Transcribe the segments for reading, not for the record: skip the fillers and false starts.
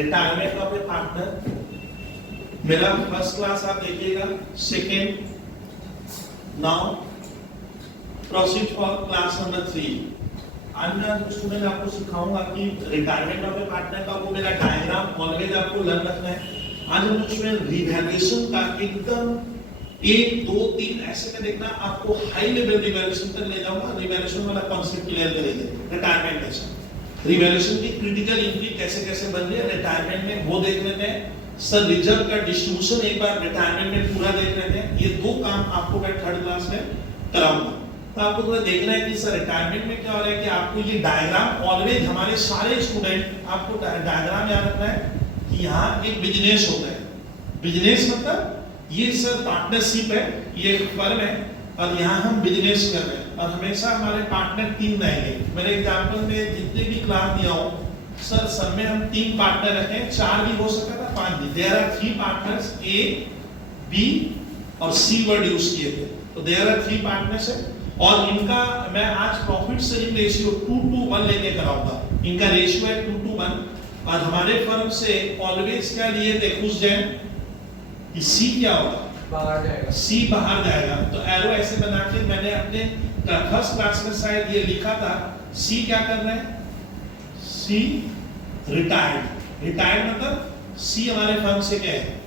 Retirement of A partner, मेरा first class आप देखिएगा, second, now proceed for class number 3। आज मैं स्टूडेंट आपको सिखाऊंगा कि रिटायरमेंट ऑफ ए पार्टनर का वो मेरा डायग्राम ऑलवेज आपको लर्न रखना है। आज हम स्टूडेंट रिवैल्यूएशन का एकदम 1 2 3 ऐसे में देखना, आपको हाई लेवल रिवैल्यूएशन तक ले जाऊंगा। रिवैल्यूएशन वाला कॉन्सेप्ट क्लियर करेंगे, रिटायरमेंट कैसे, रिवैल्यूएशन की क्रिटिकल एंट्री कैसे कैसे बन रही है रिटायरमेंट में, वो देख लेते हैं। सर रिजर्व का डिस्ट्रीब्यूशन एक बार रिटायरमेंट में पूरा देख लेते हैं। ये दो काम आपको मैं थर्ड क्लास में कराऊंगा। तो आपको थोड़ा देखना है कि सर रिटायरमेंट में क्या हो रहा है, कि आपको ये डायग्राम ऑलवेज हमारे सारे स्टूडेंट आपको डायग्राम याद रखना है कि यहाँ एक बिजनेस होता है। बिजनेस मतलब ये सर पार्टनरशिप है, ये फर्म है और यहाँ हम बिजनेस कर रहे हैं और हमेशा हमारे पार्टनर 3 रहेंगे। मेरे एग्जाम्पल में जितने भी क्लास दिया हो सर, सब में हम 3 पार्टनर रखे हैं, 4 भी हो सकता था, 5 भी। There are 3 partners, A B और सी वर्ड यूज किए थे, तो देयर आर 3 पार्टनर्स है और इनका मैं आज प्रॉफिट शेयरिंग रेशियो 2:1 लेके कराऊंगा। इनका रेशियो है 2:1 और हमारे फर्म से ऑलवेज क्या लिए थे खुश जैन कि सी क्या होगा, बाहर जाएगा, सी बाहर जाएगा। तो एरो ऐसे बना के मैंने अपने फर्स्ट क्लास में शायद ये लिखा था, सी क्या कर रहे हैं, सी रिटायर्ड। रिटायर्ड मतलब सी हमारे फर्म से क्या है,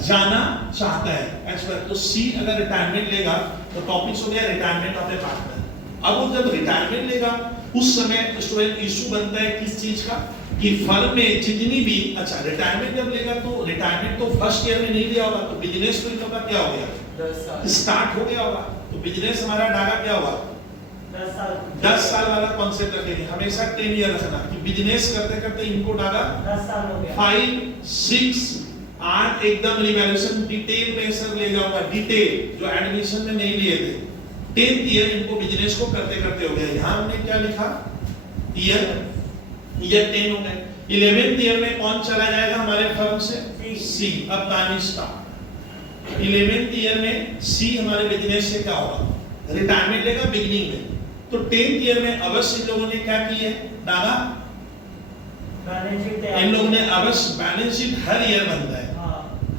जाना चाहता है एक्सपर्ट। तो सी अगर रिटायरमेंट लेगा तो टॉपिक्स हो गया रिटायरमेंट ऑफ ए पार्टनर। अब वो जब रिटायरमेंट लेगा उस समय स्टूडेंट इशू बनता है किस चीज का, कि फर्म में जितनी भी, अच्छा रिटायरमेंट जब लेगा तो रिटायरमेंट तो फर्स्ट ईयर में नहीं लिया होगा, तो बिजनेस तो इनका क्या हो गया, स्टार्ट हो गया होगा। तो बिजनेस हमारा डागा क्या होगा, 10 साल वाला कॉन्सेप्ट रखेंगे, हमेशा 10 ईयर रखना कि बिजनेस करते करते इनको डागा 10 साल हो गया। 5 6 8 एकदम रिवैल्यूएशन डिटेल में सर ले जाऊंगा, डिटेल जो एडमिशन में नहीं लिए थे। 10th ईयर इनको बिजनेस को करते करते हो गया। यहाँ हमने क्या लिखा, ईयर 10 हो गए। 11th ईयर में कौन चला जाएगा हमारे फर्म से, सी। अब कहानी स्टार्ट। 11th ईयर में सी हमारे बिजनेस से क्या होगा, रिटायरमेंट लेगा बिगिनिंग में। तो 10th ईयर में अवश्य इन लोगों ने क्या की है, डागा इन लोगों ने अवश्य बैलेंस शीट हर ईयर बनता है,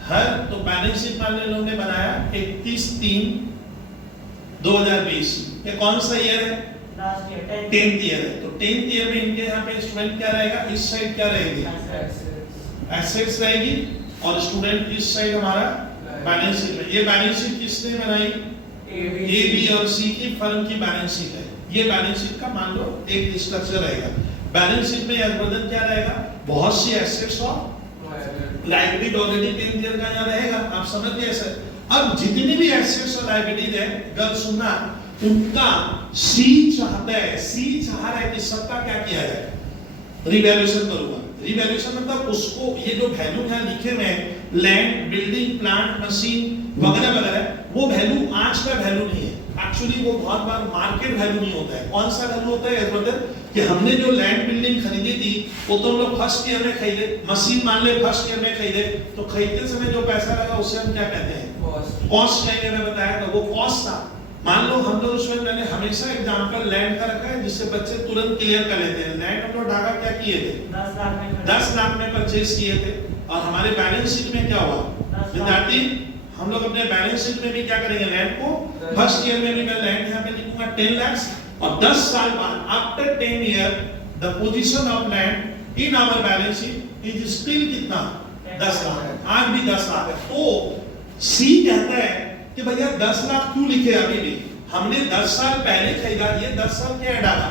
हर, तो बैलेंस शीट वाले लोगों ने बनाया 31/3/2020। ये कौन सा ईयर है, लास्ट ईयर 10th ईयर है। तो 10th ईयर में इनके यहाँ पे स्टूडेंट क्या रहेगा, इस साइड क्या रहेगी, एसेट्स रहेगी और स्टूडेंट इस साइड हमारा बैलेंस शीट है। ये बैलेंस शीट किसने बनाई, ए बी और सी की फर्म की बैलेंस शीट है। ये बैलेंस शीट का मान लो एक स्ट्रक्चर रहेगा। बैलेंस शीट में यदि क्या रहेगा, बहुत सी एसेट्स और लायबिलिटी ऑलरेडी 10th ईयर का यहाँ रहेगा, आप समझ गए सर। अब जितनी भी एसेट्स और लायबिलिटीज है, गल सुनना, उनका सी चाहता है, सी चाह रहा है कि सबका क्या किया जाए, रिवैल्यूएशन करूंगा। रिवैल्यूएशन मतलब उसको, ये जो वैल्यू यहाँ लिखे हुए हैं, लैंड, बिल्डिंग, प्लांट, मशीन वगैरह वगैरह, वो वैल्यू आज का वैल्यू नहीं है। एक्चुअली वो बहुत बार मार्केट वैल्यू नहीं होता है। कौन सा वैल्यू होता है, मतलब कि हमने जो लैंड बिल्डिंग खरीदी थी वो तो हम लोग फर्स्ट ईयर में खरीदे, मशीन मान ले फर्स्ट ईयर में खरीदे, तो खरीदते समय जो पैसा लगा उसे हम क्या कहते हैं, कॉस्ट कहेंगे। मैं बताया था वो कॉस्ट था। मान लो हम लोग उसमें, मैंने हमेशा एग्जांपल लैंड का रखा है जिससे बच्चे तुरंत क्लियर कर लेते हैं। लैंड हम लोग डागा क्या किए थे, 10 लाख में परचेज किए थे और हमारे बैलेंस शीट में क्या हुआ विद्यार्थी, हम लोग अपने बैलेंस शीट में भी क्या करेंगे, लैंड को फर्स्ट ईयर में भी मैं लैंड यहाँ पे लिखूंगा 10 लाख और 10 साल बाद after 10 year the position of land in our balance sheet is still कितना, 10 लाख है, आज भी 10 लाख है। तो सी कहता है कि भैया 10 लाख क्यों लिखे, अभी भी हमने 10 साल पहले खरीदा, ये 10 साल क्या है डाला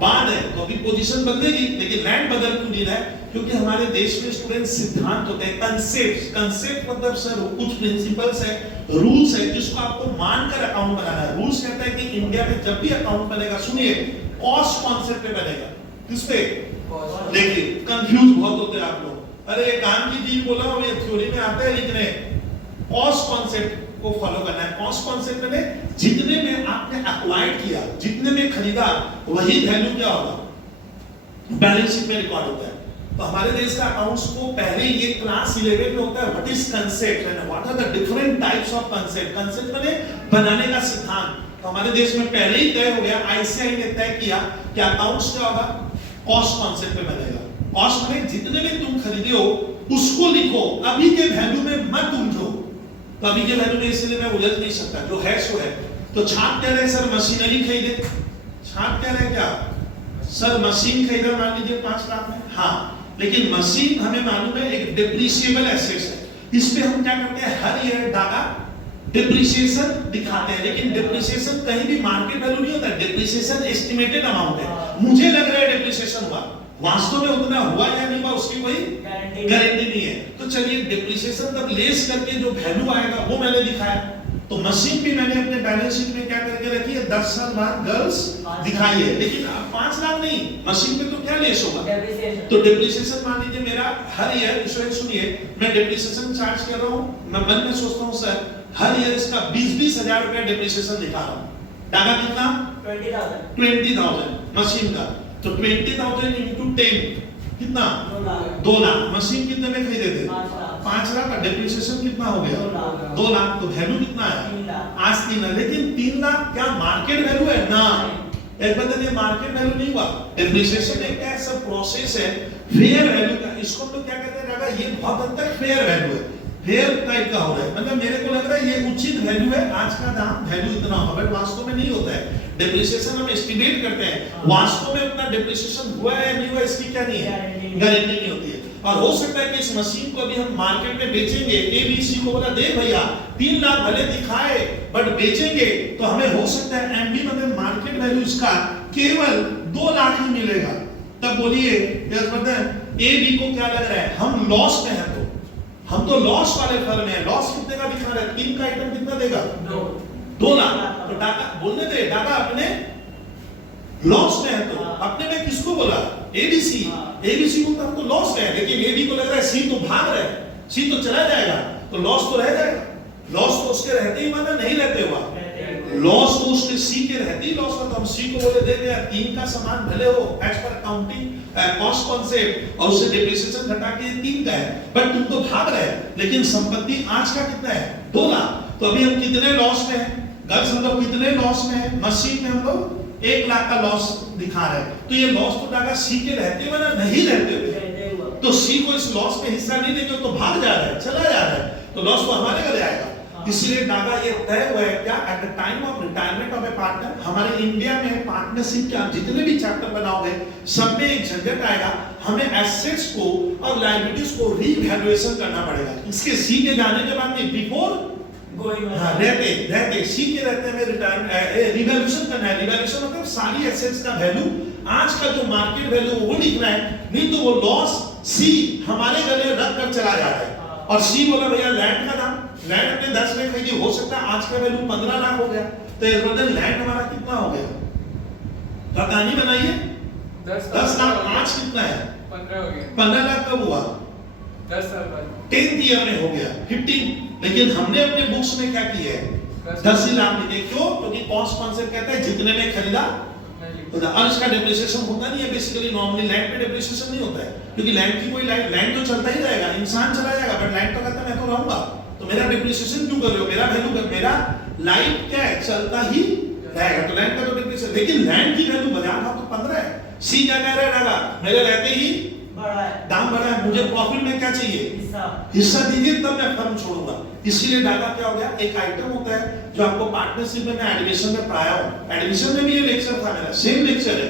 बाद है, तो अभी पोजीशन बदलेगी, लेकिन लैंड बदल क्यों नहीं रहा है, क्योंकि हमारे देश में स्टूडेंट सिद्धांत होते हैं, कंसेप्ट। कंसेप्ट मतलब सर कुछ प्रिंसिपल्स है, रूल्स है जिसको आपको मानकर अकाउंट बनाना है। रूल्स कहता है कि इंडिया में जब भी अकाउंट बनेगा, सुनिए, कॉस्ट कॉन्सेप्ट पे बनेगा। किस पे, देखिए कंफ्यूज बहुत होते हैं आप लोग, अरे ये काम की चीज बोला हूं, ये थ्योरी में आता है लिखने, कॉस्ट कॉन्सेप्ट को फॉलो करना है। कॉस्ट कॉन्सेप्ट में जितने में आपने एक्वायर्ड किया, जितने में खरीदा, वही वैल्यू क्या होगा, बैलेंस शीट में रिकॉर्ड होता है। तो हमारे देश का अकाउंट्स को पहले ये क्लास 11 में होता है, what is concept and what are the different types of concept. Concept माने बनाने का सिद्धांत। तो हमारे देश में पहले ही तय हो गया, आईसीआई ने तय किया कि अकाउंट्स क्या होगा, कॉस्ट कॉन्सेप्ट पे बनेगा। कॉस्ट माने जितने में तुम खरीदे हो उसको लिखो, अभी के वैल्यू में मत उलझो। तो अभी के वैल्यू में इसलिए मैं उलझ नहीं सकता, जो है सो है। तो छाप कह रहे सर मशीनरी खरीदे, छाप कह रहे क्या सर मशीन खरीदा मान लीजिए 5 लाख में, हाँ, लेकिन मशीन हमें मालूम है एक डिप्रिशिएबल एसेट्स है। इस पे हम क्या करते हैं, हर ईयर डाटा डिप्रिसिएशन दिखाते हैं, लेकिन डिप्रिसिएशन कहीं भी मार्केट वैल्यू नहीं होता है, डिप्रिसिएशन एस्टिमेटेड अमाउंट है। मुझे लग रहा है डिप्रिसिएशन हुआ, वास्तव में उतना हुआ या नहीं हुआ उसकी कोई गारंटी नहीं है। तो चलिए डिप्रिसिएशन तक लेस करके जो वैल्यू आएगा वो मैंने दिखाया। तो मशीन भी मैंने अपने बैलेंस शीट में क्या करके रखी है, 10 साल बाद गर्ल्स दिखाई है, लेकिन 5 लाख नहीं, मशीन पे तो क्या लेस होगा, तो डिप्रिसिएशन मान लीजिए मेरा हर ईयर, सुनिए मैं डिप्रिसिएशन चार्ज कर रहा हूँ, मैं मन में सोचता हूँ सर हर ईयर इसका 20-20 हजार रुपया डिप्रिसिएशन दिखा रहा हूँ। डागा कितना 20,000 मशीन का, तो 20,000 into 10 कितना 2 लाख। मशीन कितने में खरीदे थे 5 लाख का, डिप्रिसिएशन कितना हो गया 2 लाख। तो वैल्यू कितना है आज 3 लाख, लेकिन 3 लाख क्या मार्केट वैल्यू है ना, एक बता ये मार्केट वैल्यू नहीं हुआ। डिप्रिसिएशन एक ऐसा प्रोसेस है फेयर वैल्यू का, इसको तो क्या कहते हैं दादा, ये बहुत हद तक फेयर वैल्यू है, फेयर टाइप का हो रहा है, मतलब मेरे को लग रहा है ये उचित वैल्यू है, आज का दाम वैल्यू इतना होगा, बट वास्तव में नहीं होता है। डिप्रिसिएशन हम एस्टिमेट करते हैं, वास्तव में उतना डिप्रिसिएशन हुआ है नहीं हुआ इसकी क्या नहीं है, गारंटी नहीं होती है। और हो सकता है कि इस मशीन को अभी हम मार्केट में बेचेंगे, एबीसी को बोला देख भैया 3 लाख भले दिखाए बट बेचेंगे, तो हमें हो सकता है एमबी मतलब मार्केट वैल्यू इसका केवल 2 लाख ही मिलेगा। तब बोलिए एबी को क्या लग रहा है, हम लॉस में हैं, तो हम तो लॉस वाले फर्म में है, लॉस कितने का दिखा रहा है, 3 का आइटम कितना देगा 2 लाख। तो डाटा बोलने दे, डाटा अपने लॉस में है, तो अपने में किसको बोला एबीसी, एबीसी को तो हम तो लॉस में है, लेकिन एबी को लग रहा है सी तो भाग रहा है, सी तो चला जाएगा, तो लॉस तो रह जाएगा। लॉस तो उसके रहते ही माना नहीं रहते हुआ, लॉस तो उसके सी के रहते ही लॉस, तो हम सी को बोले दे दिया 3 का सामान भले हो as per accounting cost concept, और उससे डिप्रिसिएशन घटा के 3 का है, बट तुम तो भाग रहे हैं, लेकिन संपत्ति आज का कितना है 2 लाख। तो अभी हम कितने लॉस में हैं, गर्ल्स हम लोग कितने लॉस में हैं, मशीन में हम लोग 1 लाख का लॉस दिखा रहे हैं। तो ये लॉस तो डागा सी के रहते हुए ना नहीं रहते हुए, तो सी को इस लॉस में हिस्सा नहीं देंगे, तो भाग जा रहा है, चला जा रहा है, तो लॉस तो हमारे गले आएगा। इसीलिए डागा ये तय हुआ है क्या, eight the time of retirement of A partner, हमारे इंडिया में पार्टनरशिप के आप जितने भी चैप्टर बनाओगे सब में एक झंझट आएगा, हमें एसेट्स को और लायबिलिटीज को रीवैल्यूएशन करना पड़ेगा। इसके सी के जाने के बाद में बिफोर रहते सी के रहते में रिटायरमेंट रिवैल्यूएशन करना है। रिवैल्यूएशन मतलब सारी एसेट्स का वैल्यू आज का जो मार्केट वैल्यू वो लिखना है, नहीं तो वो लॉस सी हमारे गले रख कर चला जा रहा है। और सी बोला भैया लैंड का दाम, लैंड अपने 10 लाख खरीदी, हो सकता है आज का वैल्यू 15 लाख हो गया, तो इस बदल लैंड हमारा कितना हो गया, पता नहीं बनाइए 10 लाख, आज कितना है 15 हो गया। 15 लाख कब हुआ 10 साल बाद, 10th ईयर में हो गया 15, लेकिन हमने अपने बुक्स में क्या किया है 10 ही लाख लिखे, क्यों, क्योंकि कॉस्ट कॉन्सेप्ट कहता है जितने में खरीदा, और इसका डिप्रिसिएशन होता नहीं है, बेसिकली नॉर्मली लैंड पे डिप्रिसिएशन नहीं होता है, क्योंकि लैंड की कोई लैंड तो चलता ही रहेगा, इंसान चला जाएगा, बट लैंड तो कहता है मैं तो रहूंगा, तो मेरा डिप्रिसिएशन क्यों कर रहे हो, मेरा वैल्यू, मेरा लाइफ क्या है चलता ही रहेगा, तो लैंड का तो डिप्रिसिएशन, लेकिन लैंड की वैल्यू बाजार भाव तो 15 है। सी क्या कह रहा है, मेरे रहते ही दाम बढ़ा है, मुझे प्रॉफिट में क्या चाहिए, हिस्सा दीजिए तब मैं फर्म छोड़ूंगा। इसीलिए डाटा क्या हो गया, एक आइटम होता है जो आपको पार्टनरशिप में मैं एडमिशन में पढ़ाया हूं, एडमिशन में भी ये लेक्चर था मेरा, सेम लेक्चर है,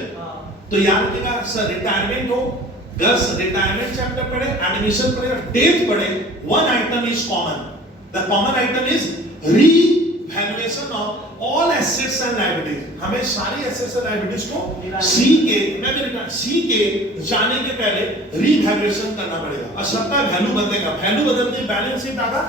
तो याद रखिएगा सर रिटायरमेंट हो, गर्ल्स रिटायरमेंट चैप्टर पढ़े, एडमिशन पढ़े, डेथ पढ़े, one item is common, the common item is revaluation of all assets and liabilities. हमें सारी एसेट्स और लायबिलिटीज को सी के जाने के पहले रीवैल्यूएशन करना पड़ेगा, और सबका वैल्यू बदलेगा, वैल्यू बदलते बैलेंस शीट आगा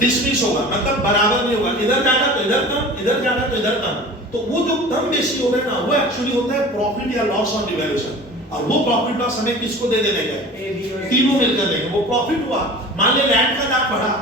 डिसमिस होगा, मतलब बराबर नहीं होगा, इधर जाएगा तो इधर कम, इधर जाएगा तो इधर कम, तो वो जो कम बेसी हो रहा है ना, वो एक्चुअली होता है प्रॉफिट या लॉस ऑन डिवैल्यूएशन, और वो प्रॉफिट लॉस हमें किसको दे देने का, तीनों मिलकर देंगे। वो प्रॉफिट हुआ, मान ले लैंड का दाम बढ़ा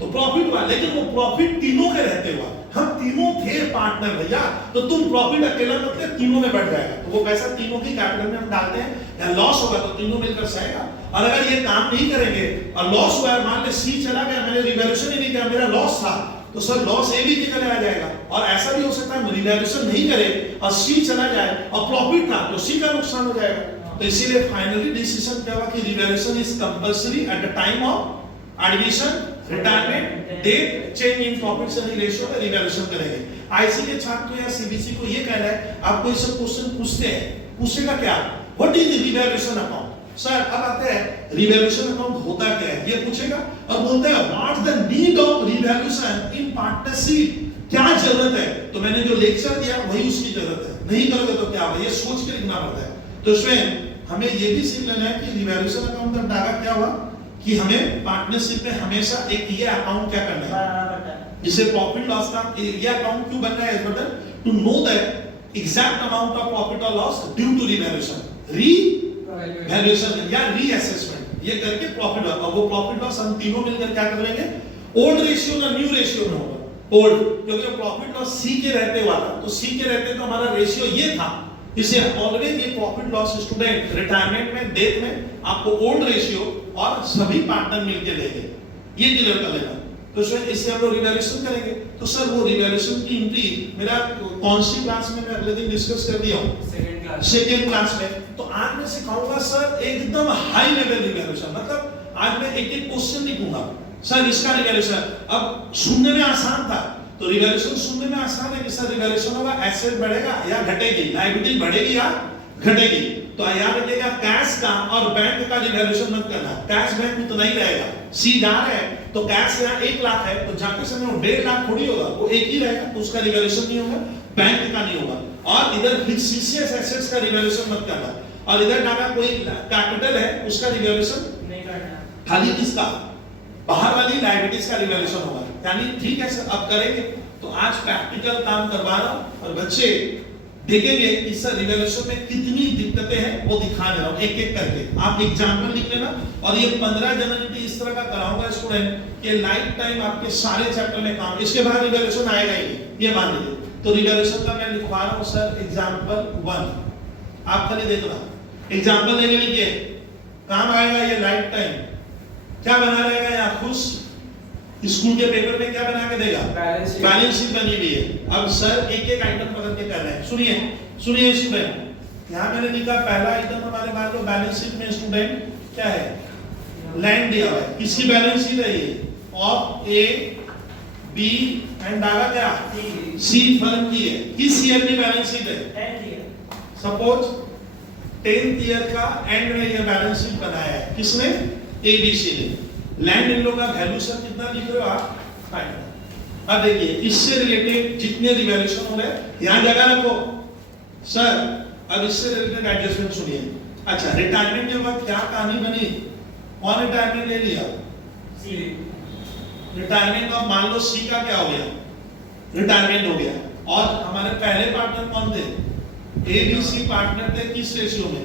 तो प्रॉफिट हुआ, लेकिन वो प्रॉफिट तीनों के रहते हुआ, हम तीनों थे पार्टनर भैया, तो तुम प्रॉफिट अकेला मतलब तीनों में बढ़ जाएगा, तो वो पैसा तीनों की कैपिटल में हम डालते हैं, या लॉस होगा तो तीनों मिलकर सहेगा। और अगर ये काम नहीं करेंगे और लॉस हुआ, मान ले सी चला गया, मैंने रिवैल्यूएशन ही नहीं किया, मेरा लॉस था, तो सर लॉस ए भी के गले आ जाएगा। और ऐसा भी हो सकता है रिवैल्यूएशन नहीं करे और सी चला जाए और प्रॉफिट था तो सी का नुकसान हो जाएगा। तो इसीलिए फाइनली डिसीजन क्या हुआ कि revaluation is compulsory eight the time of admission, retirement, death, change in profits and ratio में रिवैल्यूएशन करेंगे। आईसी के छात्र या सीबीसी को ये कहना है, आपको ये सब क्वेश्चन पूछते हैं, पूछेगा क्या, what is revaluation account? Sir अब आते हैं रिवैल्यूएशन अकाउंट होता क्या है, ये पूछेगा और बोलते हैं what the need of revaluation in partnership, क्या जरूरत है? तो मैंने जो लेक्चर दिया वही उसकी जरूरत है, नहीं करोगे तो क्या होगा, ये सोच के लिखना पड़ता है। तो स्वयं हमें ये भी सीख लेना है कि रिवैल्यूएशन अकाउंट का डागा क्या हुआ कि हमें पार्टनरशिप में हमेशा एक ये अकाउंट क्या करना है, जिसे प्रॉफिट लॉस का ये अकाउंट क्यों बनना है, बटन to know the exact amount of profit और loss due to revaluation, revaluation या रीअसेसमेंट, ये करके प्रॉफिट और वो प्रॉफिट लॉस हम तीनों मिलकर क्या कर लेंगे, ओल्ड रेशियो ना न्यू रेशियो में होगा। ओल्ड क्योंकि प्रॉफिट लॉस सी के रहते हुआ था, तो सी के रहते तो हमारा रेशियो ये था, इसे ऑलवेज ये प्रॉफिट लॉस स्टूडेंट रिटायरमेंट में, डेथ में आपको ओल्ड रेशियो और सभी पार्टनर मिलके लेंगे, ये क्लियर कर लेना। तो सर इससे हम लोग रिवैल्यूएशन करेंगे। तो सर वो रिवैल्यूएशन की एंट्री मेरा कौन सी क्लास में मैं अगले दिन डिस्कस कर दिया हूं, सेकंड क्लास में। तो आज मैं सिखाऊंगा सर एकदम हाई लेवल रिवैल्यूएशन, मतलब आज मैं एक एक क्वेश्चन लिखूंगा सर इसका रिवैल्यूएशन। अब सुनने में आसान था, तो रिवैल्यूएशन सुनने में आसान है कि सर रिवैल्यूएशन होगा एसेट बढ़ेगा या घटेगी, लायबिलिटी बढ़ेगी या घटेगी। तो याद रखिएगा कैश का और बैंक का रिवैल्यूएशन मत करना, कैश बैंक उतना ही रहेगा, सी जा रहा है तो कैश यहाँ 1 लाख है तो जाके समय 1.5 लाख थोड़ी होगा, वो एक ही रहेगा, तो उसका रिवैल्यूएशन नहीं होगा, बैंक का नहीं होगा। और इधर फिक्सिशियस एसेट्स का रिवैल्यूएशन मत करना, और इधर डाका कोई कैपिटल है उसका रिवैल्यूएशन नहीं करना, खाली किसका, बाहर वाली लायबिलिटीज का रिवैल्यूएशन होगा। यानी ठीक है सर अब करेंगे। तो आज प्रैक्टिकल काम करवा रहा हूं और बच्चे देखेंगे कि सर रिवैल्यूएशन में कितनी दिक्कतें हैं वो दिखा दे रहा हूं एक एक करके। आप एग्जांपल लिख लेना, और ये 15 जनवरी इस तरह का कराऊंगा स्टूडेंट के लाइफ टाइम आपके सारे चैप्टर में काम, इसके बाद रिवैल्यूएशन आएगा ही, ये मान लीजिए। तो रिवैल्यूएशन का मैं लिखवा रहा हूं सर एग्जांपल 1, आप खाली देखना, एग्जांपल लेके लिखिए, काम आएगा ये लाइफ टाइम। क्या बना रहेगा या खुश, स्कूल के पेपर में क्या बना के देगा, बैलेंस शीट बनी हुई है। अब सर एक एक आइटम पकड़ के कर रहे हैं, सुनिए सुनिए स्टूडेंट, यहाँ मैंने लिखा पहला आइटम हमारे मान लो बैलेंस शीट में स्टूडेंट क्या है, लैंड दिया हुआ है, किसकी बैलेंस शीट है ये, ऑफ ए बी एंड आगा क्या सी फर्म की है, किस ईयर में बैलेंस शीट है, सपोज 10th ईयर का एंड में ये बैलेंस शीट बनाया है, किसने, एबीसी ने। लैंड इन लोग का वैल्यू सर कितना लिख रहे हो आप, 5। अब देखिए इससे रिलेटेड जितने रिवैल्यूएशन हो रहे हैं यहां जगह रखो सर। अब इससे रिलेटेड एडजस्टमेंट सुनिए। अच्छा रिटायरमेंट के बाद क्या कहानी बनी, कौन रिटायरमेंट ले लिया, सी। रिटायरमेंट का मान लो सी का क्या हो गया, रिटायरमेंट हो गया, और हमारे पहले पार्टनर कौन थे, एबीसी पार्टनर थे, किस रेशियो में,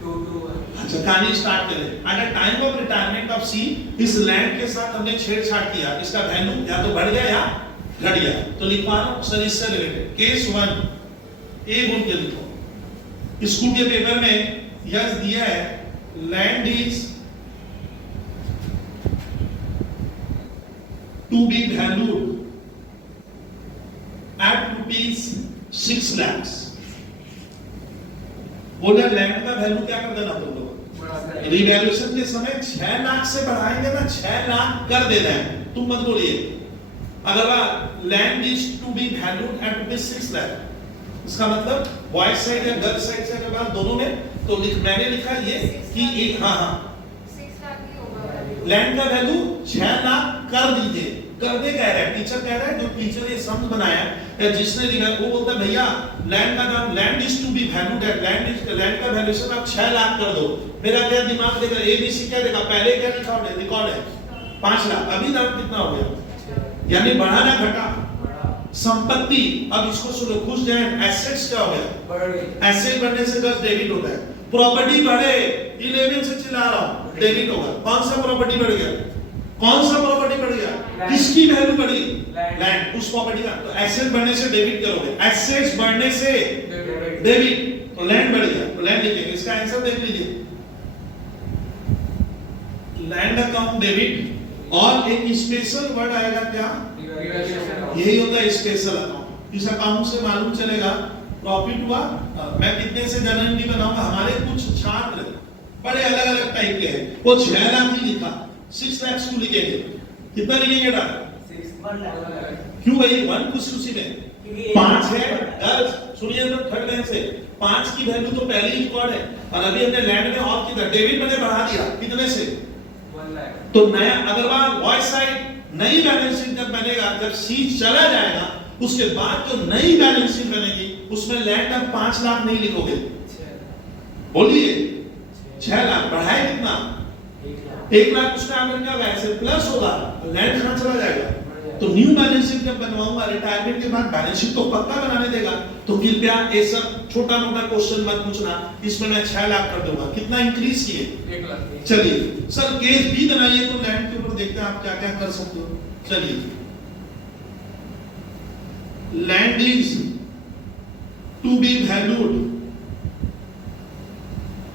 2:1। अच्छा कहानी स्टार्ट करें। At the time of retirement of C इस लैंड के साथ हमने छेड़छाड़ किया, इसका वैल्यू या तो बढ़ गया या घट गया। तो लिखवा रहा हूं सर इससे रिलेटेड केस 1 ए बोल के लिखो। स्कूल के पेपर में यस दिया है, land is to be valued at ₹6 lakhs। बोला लैंड का वैल्यू क्या कर देना तुम लोग, रिवैल्यूएशन के समय 6 लाख से बढ़ाएंगे ना, 6 लाख कर देना है, तुम मत बोलिए। अगर land is to be valued at ₹6 lakh, इसका मतलब बॉयज साइड या गर्ल्स साइड से अगर बात दोनों में, तो मैंने लिखा ये कि एक हाँ 6 लाख ही होगा, लैंड का वैल्यू 6 लाख कर दीजिए, करने कह रहा है टीचर, कह रहा है जो टीचर ने सम बनाया या जिसने वो बोलता है भैया लैंड का दाम, land is to be valued at, land का वैल्यूएशन आप 6 लाख कर दो। मेरा क्या दिमाग देगा, एबीसी क्या देगा, पहले क्या रिकॉर्ड है 5 लाख, अभी दाम कितना हो गया, यानी बढ़ा ना घटा, संपत्ति। अब इसको सुनो, खुश जाए, एसेट्स क्या हो गया, एसेट बढ़ने से 10 डेबिट होता है, प्रॉपर्टी बढ़े 11 से चिल्ला रहा हूं, डेबिट होगा। कौन सा प्रॉपर्टी बढ़ गया, कौन सा प्रॉपर्टी बढ़ गया, किसकी वैल्यू बढ़ी, लैंड, उस प्रॉपर्टी का। तो एसेट बढ़ने से डेबिट करोगे, एसेट्स बढ़ने से डेबिट, तो लैंड बढ़ गया, तो लैंड लिखेंगे। इसका आंसर देख लीजिए, लैंड अकाउंट डेबिट, और एक स्पेशल वर्ड आएगा क्या, यही होता है स्पेशल अकाउंट। इस अकाउंट से मालूम चलेगा प्रॉफिट हुआ। मैं कितने से जनरल एंट्री बनाऊंगा? हमारे कुछ छात्र बड़े अलग अलग टाइप के हैं, वो 6 लाख ही लिखा, 6 लाख क्यों लिखेंगे? कितना लिखेंगे डॉक्टर? 1 लाख। क्यों भाई? 1 खुशी में 5 है गर्ल्स, सुनिए तो थर्ड लाइन से 5 की वैल्यू तो पहले ही रिकॉर्ड है, और अभी हमने लैंड में और कितना डेबिट मैंने बढ़ा दिया, कितने से? 1 लाख। तो नया अग्रवाल वॉइस साइड नई बैलेंस शीट जब बनेगा, जब सीट चला जाएगा, उसके बाद जो नई बैलेंस शीट बनेगी उसमें लैंड अब 5 लाख नहीं लिखोगे, बोलिए 6 लाख। बढ़ाए कितना? 1 लाख। उसका अंदर क्या वैसे प्लस होगा, लैंड कहां चला जाएगा? तो न्यू बैलेंस शीट जब बनवाऊंगा रिटायरमेंट के बाद बैलेंस शीट तो पक्का बनाने देगा, तो कृपया ये सब छोटा मोटा क्वेश्चन मत पूछना, इसमें मैं 6 लाख कर दूंगा। कितना इंक्रीज किए? 1 लाख। चलिए सर केस भी बनाइए तो लैंड के ऊपर देखते हैं आप क्या क्या कर सकते हो। चलिए, land is to be valued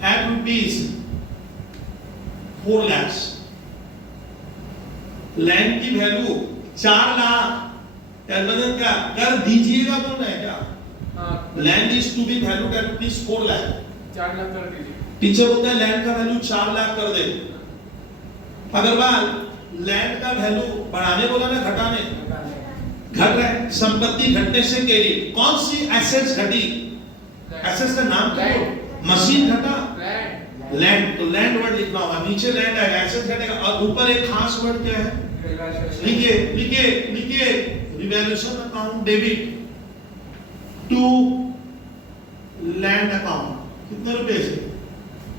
at rupees 4 lakhs। Land की वैल्यू 4 लाख मतलब क्या कर दीजिएगा, बोल रहे हैं क्या? हाँ। Land is to be valued at rupees 4 lakh. 4 lakh कर दीजिए। टीचर बोलता है लैंड का वैल्यू 4 लाख कर दे। अग्रवाल लैंड का वैल्यू बढ़ाने बोला ना घटाने? घट रहा है। संपत्ति घटने से कैरी, कौन सी एसेट्स घटी? एसेट्स का नाम क्या है? मशीन घटा, लैंड। तो लैंड वर्ड लिखना होगा, नीचे लैंड आएगा, एसेट घटेगा, और ऊपर एक खास वर्ड क्या है? लिखिए लिखिए लिखिए, revaluation account debit to land account. कितने रुपए से?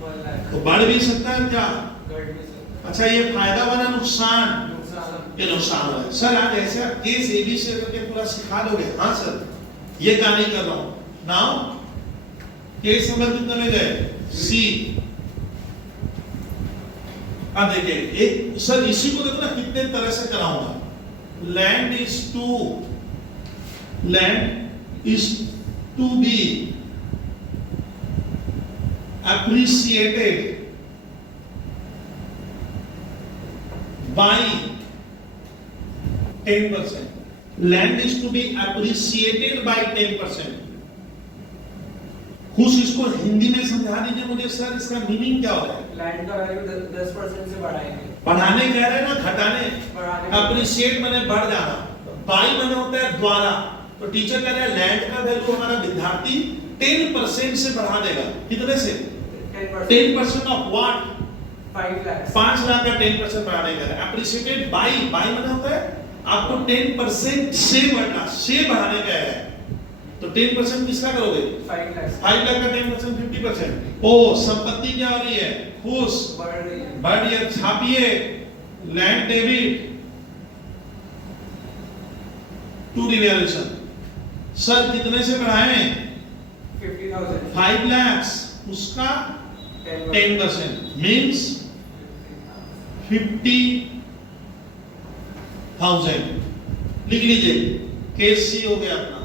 1 लाख। तो बढ़ भी सकता है क्या? घट भी सकता अच्छा, ये फायदा बना नुकसान? है। नुकसान। ये नुकसान है। सर आज ऐसे आप केस एबीसी करके पूरा सिखा दोगे? हाँ सर, ये कहानी कर रहा हूं। नाउ केस नंबर कितने में गए? सी। अब देखिए एक सर इसी को देखो ना कितने तरह से कराऊंगा। Land is to be appreciated by 10%. Land is to be appreciated by 10%. कुछ इसको हिंदी में समझा दीजिए मुझे सर, इसका मीनिंग क्या होता है? लैंड का वैल्यू 10% से बढ़ाएंगे। बढ़ाने कह रहे हैं ना, घटाने? बढ़ाने। अप्रिशिएट माने बढ़ जाना, बाई माने होता है द्वारा। तो टीचर कह रहे हैं लैंड का वैल्यू हमारा विद्यार्थी 10% से बढ़ा देगा। कितने से? 10% ऑफ व्हाट? 5 लाख। 5 लाख का 10% बढ़ाने का है। अप्रिशिएटेड बाई, बाई माने होता है आपको 10% से बढ़ना, से बढ़ाने का है। तो 10% किसका करोगे? 5 लाख। 5 लाख का 10% 50%। ओ संपत्ति क्या हो रही है? खुश बढ़ रही है। बढ़ रही है। छापिए land debit to revaluation. Sir कितने से बढ़ाएं? 50,000। 5 lakhs, उसका 10% मीन्स 50,000। लिख लीजिए, केस सी हो गया अपना।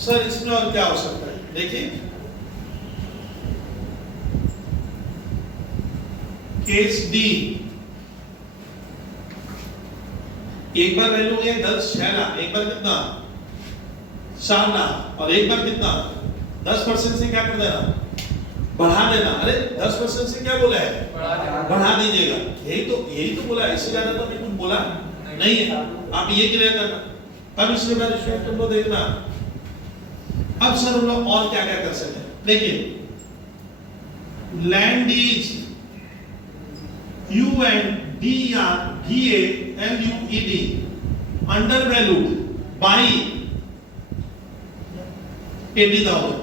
सर इसमें और क्या हो सकता है? देखिए केस डी, एक बार वैल्यू है 6 लाख, एक बार कितना? 4 लाख, और एक बार कितना? 10% से क्या कर देना? बढ़ा देना। अरे 10% से क्या बोला है? बढ़ा दीजिएगा। यही तो बोला है, इससे ज्यादा तो मैं कुछ बोला नहीं है। आप ये क्लियर करना। अब इसके बाद इसमें तुम लोग देखना। अब सर हम लोग और क्या क्या कर सकते हैं? देखिए land is UNDRVALUED under valued by 80,000।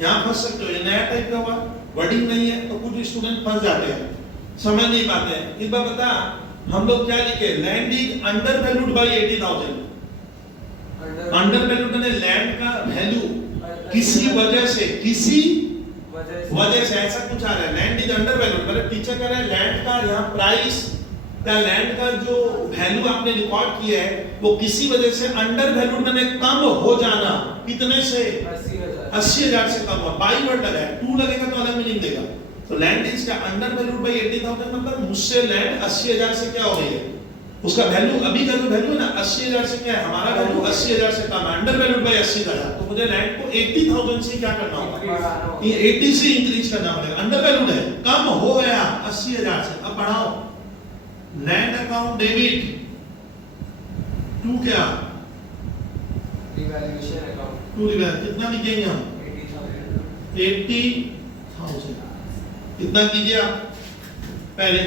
यहां फंस सकते हो, ये नया टाइप का हुआ, वर्डिंग नहीं है, तो कुछ स्टूडेंट फंस जाते हैं, समझ नहीं पाते हैं। एक बार बता, हम लोग क्या लिखे? Land is under valued by 80,000। Under valued मैंने लैंड का वैल्यू किसी वजह से, किसी वजह से ऐसा कुछ आ रहा है। लैंड इज अंडर वैल्यूड, मतलब टीचर कह रहे हैं लैंड का यहाँ प्राइस या लैंड का जो वैल्यू आपने रिकॉर्ड किया है वो किसी वजह से अंडर वैल्यूड मैंने कम हो जाना। कितने से? 80,000 से कम हुआ। बाई वर्ड लगा है, टू लगेगा तो अलग मीनिंग देगा। तो लैंड इज का अंडर वैल्यूड बाई 80,000 मतलब मुझसे लैंड 80,000 से क्या हो गई है? उसका वैल्यू अभी का जो वैल्यू है ना 80,000 से क्या है, हमारा वैल्यू 80,000 से कम है, अंडर वैल्यूड बाय 80,000, तो मुझे लैंड को 80,000 से क्या करना होगा, ये 80 से इंक्रीज करना पड़ेगा। अंडर वैल्यूड है, कम हो गया 80,000 से, अब बढ़ाओ लैंड अकाउंट डेबिट टू क्या, रिवैल्यूएशन अकाउंट टू रिवैल्यू, कितना लिखेंगे हम 80,000 80,000, कितना कीजिए आप पहले,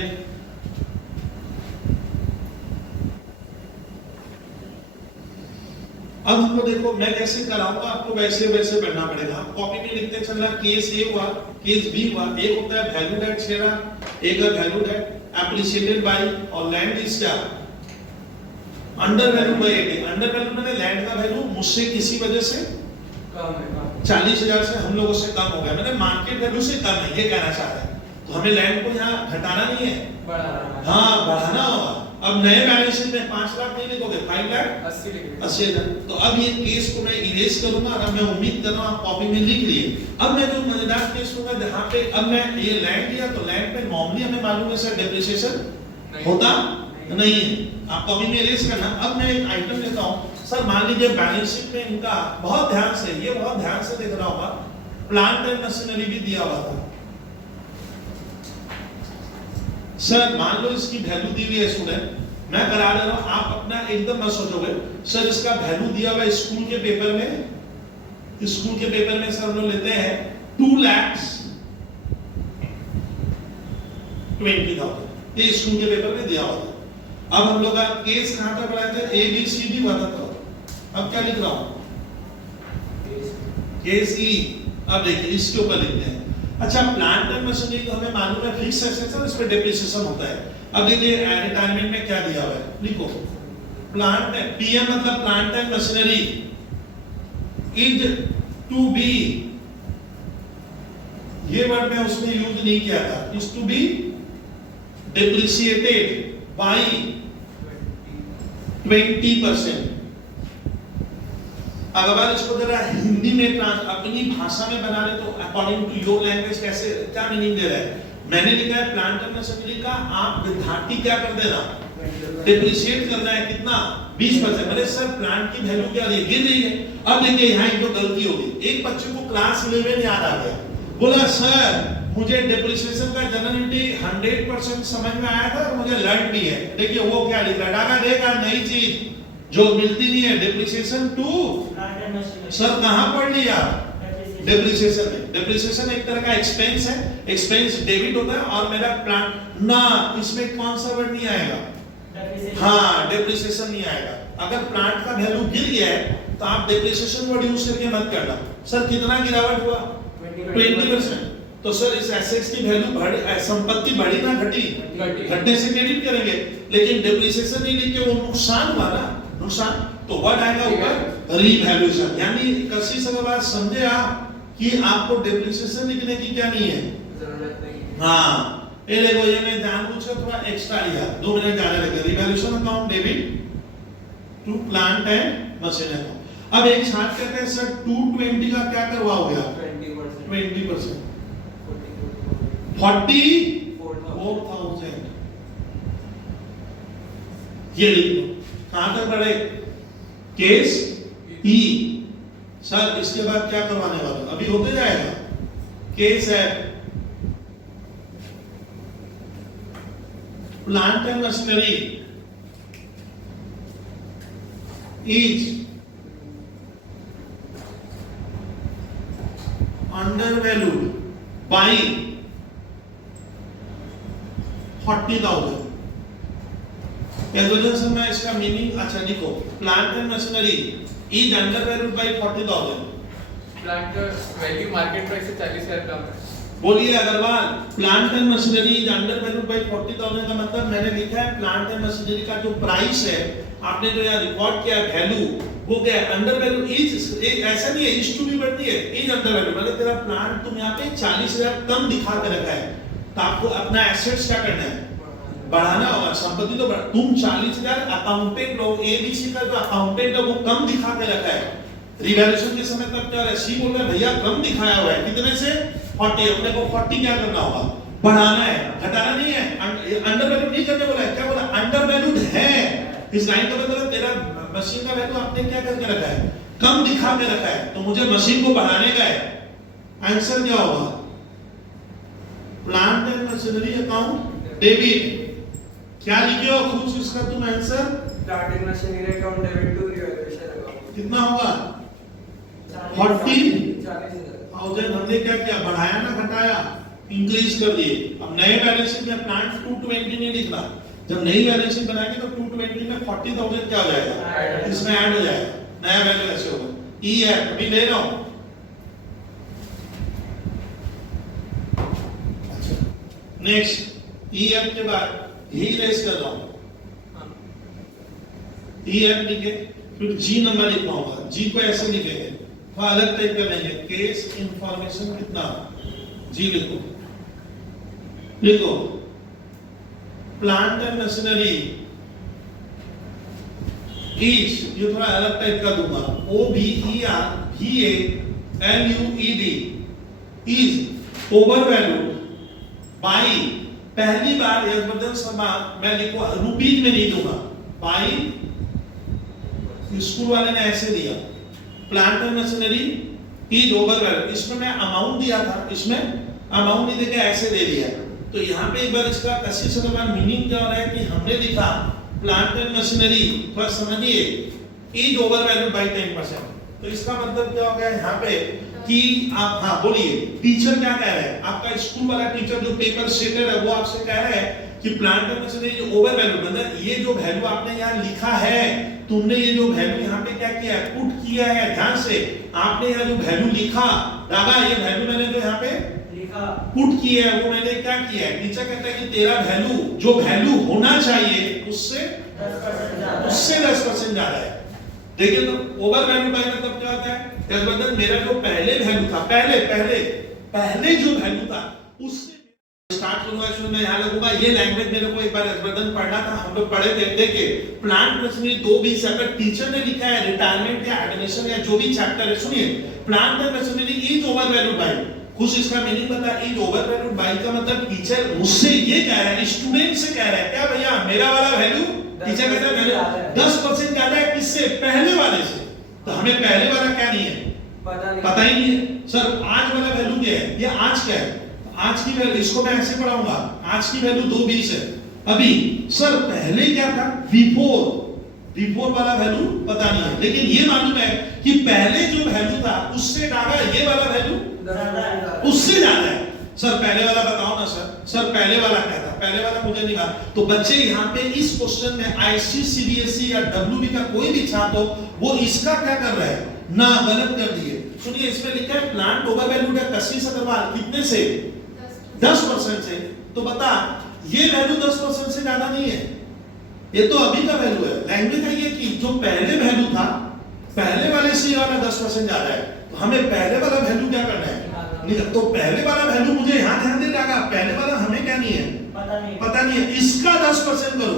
अब हमको देखो मैं कैसे कराऊंगा, आपको वैसे वैसे पढ़ना पड़ेगा। आप कॉपी में लिखते चलना, केस ए हुआ, केस बी हुआ, एक होता है वैल्यूड एट शेरा, एक है वैल्यूड एट एप्रिशिएटेड बाय, और लैंड इज क्या, under value by 80। Under value मैंने लैंड का वैल्यू मुझसे किसी वजह से कम है, 40,000 से हम लोगों से कम हो गया, मैंने मार्केट वैल्यू से कम है, ये कहना चाह रहा है। तो हमें लैंड को यहाँ घटाना नहीं है, बढ़ाना, हाँ बढ़ाना होगा। अब नए बैलेंस शीट में 5 लाख नहीं लिखोगे, 5 लाख 80 लिखेंगे। 80,000। तो अब ये केस को मैं इरेज करूंगा, और अब मैं उम्मीद कर रहा हूँ आप कॉपी में लिख लिए। अब मैं जो मजेदार केस होगा जहाँ पे अब मैं ये लैंड लिया, तो लैंड पे नॉर्मली हमें मालूम है सर डेप्रिसिएशन होता नहीं है, आप कॉपी में इरेज करना। अब मैं एक आइटम लेता हूँ सर, मान लीजिए बैलेंस शीट में इनका बहुत ध्यान से, ये बहुत ध्यान से देख रहा होगा, प्लांट एंड मशीनरी भी दिया हुआ था सर। मान लो इसकी वैल्यू दी हुई है स्टूडेंट, मैं करा दे रहा हूं, आप अपना एकदम मत सोचोगे सर इसका वैल्यू दिया हुआ है स्कूल के पेपर में, स्कूल के पेपर में सर हम लोग लेते हैं 2,20,000, ये स्कूल के पेपर में दिया हुआ था। अब हम लोग का केस कहां तक पढ़ाए थे, ए बी सी डी हुआ था, तो अब क्या लिख रहा हूं, केस ई। अब देखिए इसके ऊपर लिखते हैं, अच्छा प्लांट एंड मशीनरी तो हमें मालूम है फिक्स एसेट्स है, इस पे डेप्रिसिएशन होता है। अब देखिए रिटायरमेंट में क्या दिया हुआ है, लिखो प्लांट पीएम मतलब plant and machinery is to be, ये वर्ड मैं उसमें यूज नहीं किया था, is to be depreciated by 20%। अगर इसको जरा हिंदी में अपनी भाषा में बना ले तो अकॉर्डिंग टू योर लैंग्वेज कैसे, क्या मीनिंग दे रहा है, मैंने लिखा है प्लांट एंड मशीनरी का आप विद्यार्थी क्या कर देना, डेप्रिशिएट करना है कितना 20%। मैंने सर प्लांट की वैल्यू क्या दी, गिर रही है। अब देखिए यहाँ एक तो गलती होगी, एक बच्चे को क्लास 11 याद आ गया, बोला सर मुझे डेप्रिसिएशन का जनरलिटी 100% समझ में आया था और मुझे लर्न भी है। देखिए वो क्या लिख रहा है, डागा देगा नई चीज जो मिलती नहीं है, डेप्रिसिएशन टू, सर कहां पढ़ लिया, डेप्रिसिएशन में। डेप्रिसिएशन एक तरह का एक्सपेंस है, एक्सपेंस डेबिट होता है, और मेरा प्लांट ना, इसमें कौन सा वर्ड नहीं आएगा, हाँ डेप्रिसिएशन नहीं आएगा। अगर प्लांट का वैल्यू गिर गया है तो आप डेप्रिसिएशन वर्ड यूज करके मत करना। सर कितना गिरावट हुआ, 20%। तो सर इस एसेट्स की वैल्यू बढ़ी, संपत्ति बढ़ी ना घटी, घटने से क्रेडिट करेंगे, लेकिन डेप्रिसिएशन नहीं लिख के वो नुकसान हुआ ना, नुकसान, तो वर्ड आएगा ऊपर रीवैल्यूएशन। यानी कसी से बात समझे आप कि आपको डेप्रिसिएशन लिखने की क्या नहीं है जरूरत नहीं। हाँ ये देखो, ये मैं जानबूझकर थोड़ा एक्स्ट्रा लिया, 2 मिनट जाने लगे। Revaluation account debit to plant and machine account. अब एक छात्र कहते हैं सर 220 का क्या करवा हो गया, 20%, 44,000, ये लिख लो। कहां तक बढ़े, केस ई। सर इसके बाद क्या करवाने वाले, अभी होते जाएगा, केस है plant and machinery is undervalued by 40,000। Calculation में इसका मीनिंग अच्छा लिखो, plant and machinery is undervalued by 40,000। Plant का वैल्यू मार्केट प्राइस से 40,000 कम है। बोलिए Agarwal, plant and machinery is undervalued by 40,000 का मतलब मैंने लिखा है प्लांट एंड मशीनरी का जो प्राइस है, आपने जो यहाँ रिकॉर्ड किया वैल्यू, वो क्या है, अंडर वैल्यू इज, ऐसा नहीं है इज टू बी बढ़ती है, इज अंडर वैल्यू, मतलब तेरा प्लांट तुम यहाँ पे 40,000 कम दिखा के रखा है, तो आपको अपना एसेट्स क्या करना है, बढ़ाना होगा। संपत्ति तो तुम 40,000 अकाउंटेंट लोग, एबीसी का जो अकाउंटेंट है वो कम दिखा के रखा है, रिवैल्यूएशन के समय तब क्या हो रहा है, सी बोल रहा है भैया कम दिखाया हुआ है, कितने से 40, अपने को 40 क्या करना होगा, बढ़ाना है, घटाना नहीं है। अंडर वैल्यूड नहीं करने बोला है, क्या बोला? अंडर वैल्यूड है। इस लाइन का मतलब तेरा मशीन का वैल्यू आपने क्या करके रखा है? कम दिखा के रखा है, तो मुझे मशीन को बढ़ाने का है। आंसर क्या होगा? Plant and machinery account debit. क्या लिखे हो खुद इसका तुम answer? Plant and machinery account debit to revaluation account. कितना होगा? 40,000। 40,000। हमने क्या किया? बढ़ाया ना घटाया? इंक्रीज कर दिए। अब नए बैलेंस शीट में प्लांट 220 नहीं दिख रहा। जब नई बैलेंस शीट बनाएंगे तो 220 में 40,000 क्या हो जाएगा? इसमें ऐड हो जाएगा, नया वैल्यू ऐसे होगा। ई है, अभी ले रहा हूं। अच्छा, नेक्स्ट ई एफ के बाद यही रेस कर रहा हूं। ई एफ लिखे, फिर जी नंबर लिखना होगा। जी को ऐसे लिखेंगे, थोड़ा अलग टाइप कर लेंगे। केस इंफॉर्मेशन कितना? जी लिखो, लिखो प्लांट एंड मशीनरी इज, ये थोड़ा अलग टाइप का दूंगा। O B E R V A L U E D is overvalued by, पहली बार यशवर्धन शर्मा मैं लिखूं, रुपीज में नहीं दूंगा, बाई स्कूल वाले ने ऐसे दिया। Plant and machinery is overvalued, इसमें मैं अमाउंट दिया था, इसमें अमाउंट नहीं देके ऐसे दे दिया। तो यहाँ पे एक बार इसका कसी से मीनिंग क्या हो रहा है कि हमने लिखा प्लांट एंड मशीनरी, थोड़ा समझिए, इज ओवरवैल्यूड बाय 10%। तो इसका मतलब क्या हो गया यहाँ पे कि आप, हाँ बोलिए, टीचर क्या कह रहे हैं? आपका स्कूल वाला टीचर जो पेपर सेटर है वो आपसे कह रहा है कि प्लांट एंड मशीनरी ओवरवैल्यूड, मतलब ये जो वैल्यू आपने यहाँ लिखा है, तुमने ये जो वैल्यू यहाँ पे क्या किया है? पुट किया है। ध्यान से, आपने यहाँ जो वैल्यू लिखा दादा, ये वैल्यू मैंने जो यहाँ पे पुट किया है वो मैंने क्या किया है? टीचर कहता है कि तेरा वैल्यू, जो वैल्यू होना चाहिए उससे 10% ज्यादा है। देखिए तो ओवर वैल्यू बाय मतलब क्या होता है? मतलब मेरा जो पहले वैल्यू था, पहले जो वैल्यू था उससे स्टार्ट करूंगा। इसमें मैं यहाँ लगूंगा, ये लैंग्वेज मेरे को एक बार यशवर्धन पढ़ना था, हम लोग पढ़े थे। देखिए प्लांट मशीनरी 2:20 अगर टीचर ने लिखा है रिटायरमेंट या एडमिशन या जो भी चैप्टर है, सुनिए, plant and machinery is overvalued by, कुछ इसका मीनिंग बता। इज ओवरवैल्यूड बाय का मतलब टीचर मुझसे ये कह रहा है, स्टूडेंट से कह रहा है क्या भैया मेरा वाला वैल्यू, टीचर कहता है मेरे 10% ज्यादा है, किससे? पहले वाले से। तो हमें पहले वाला क्या नहीं है? पता ही नहीं है। सर आज वाला वैल्यू क्या है? ये आज क्या है? आज की वैल्यू, इसको मैं ऐसे पढ़ाऊंगा, आज की वैल्यू 2:20 है। अभी सर पहले क्या था? बिफोर वाला वैल्यू पता नहीं है, लेकिन ये मालूम है कि पहले जो वैल्यू था उससे ज्यादा ये वाला वैल्यू उससे ज्यादा है। सर पहले वाला बताओ ना सर। सर पहले वाला क्या था? पहले वाला मुझे नहीं पता। तो बच्चे यहाँ पे इस क्वेश्चन में आईसी सीबीएसई या डब्ल्यूबी का कोई भी छात्र हो, वो इसका क्या कर रहा है? ना गलत कर दिए। सुनिए इसमें लिखा है प्लांट ओवरवैल्यूड है कशिश अग्रवाल, कितने से? 10% से। तो बता, ये वैल्यू 10% से ज्यादा नहीं है, ये तो अभी का वैल्यू है। लैंग्वेज है ये कि जो पहले वैल्यू था, पहले वाले से ये वाला 10% ज्यादा है। तो हमें पहले वाला वैल्यू क्या करना है? तो पहले वाला वैल्यू मुझे यहाँ ध्यान दे जाएगा, पहले वाला हमें क्या नहीं है? पता नहीं है। इसका 10% करो,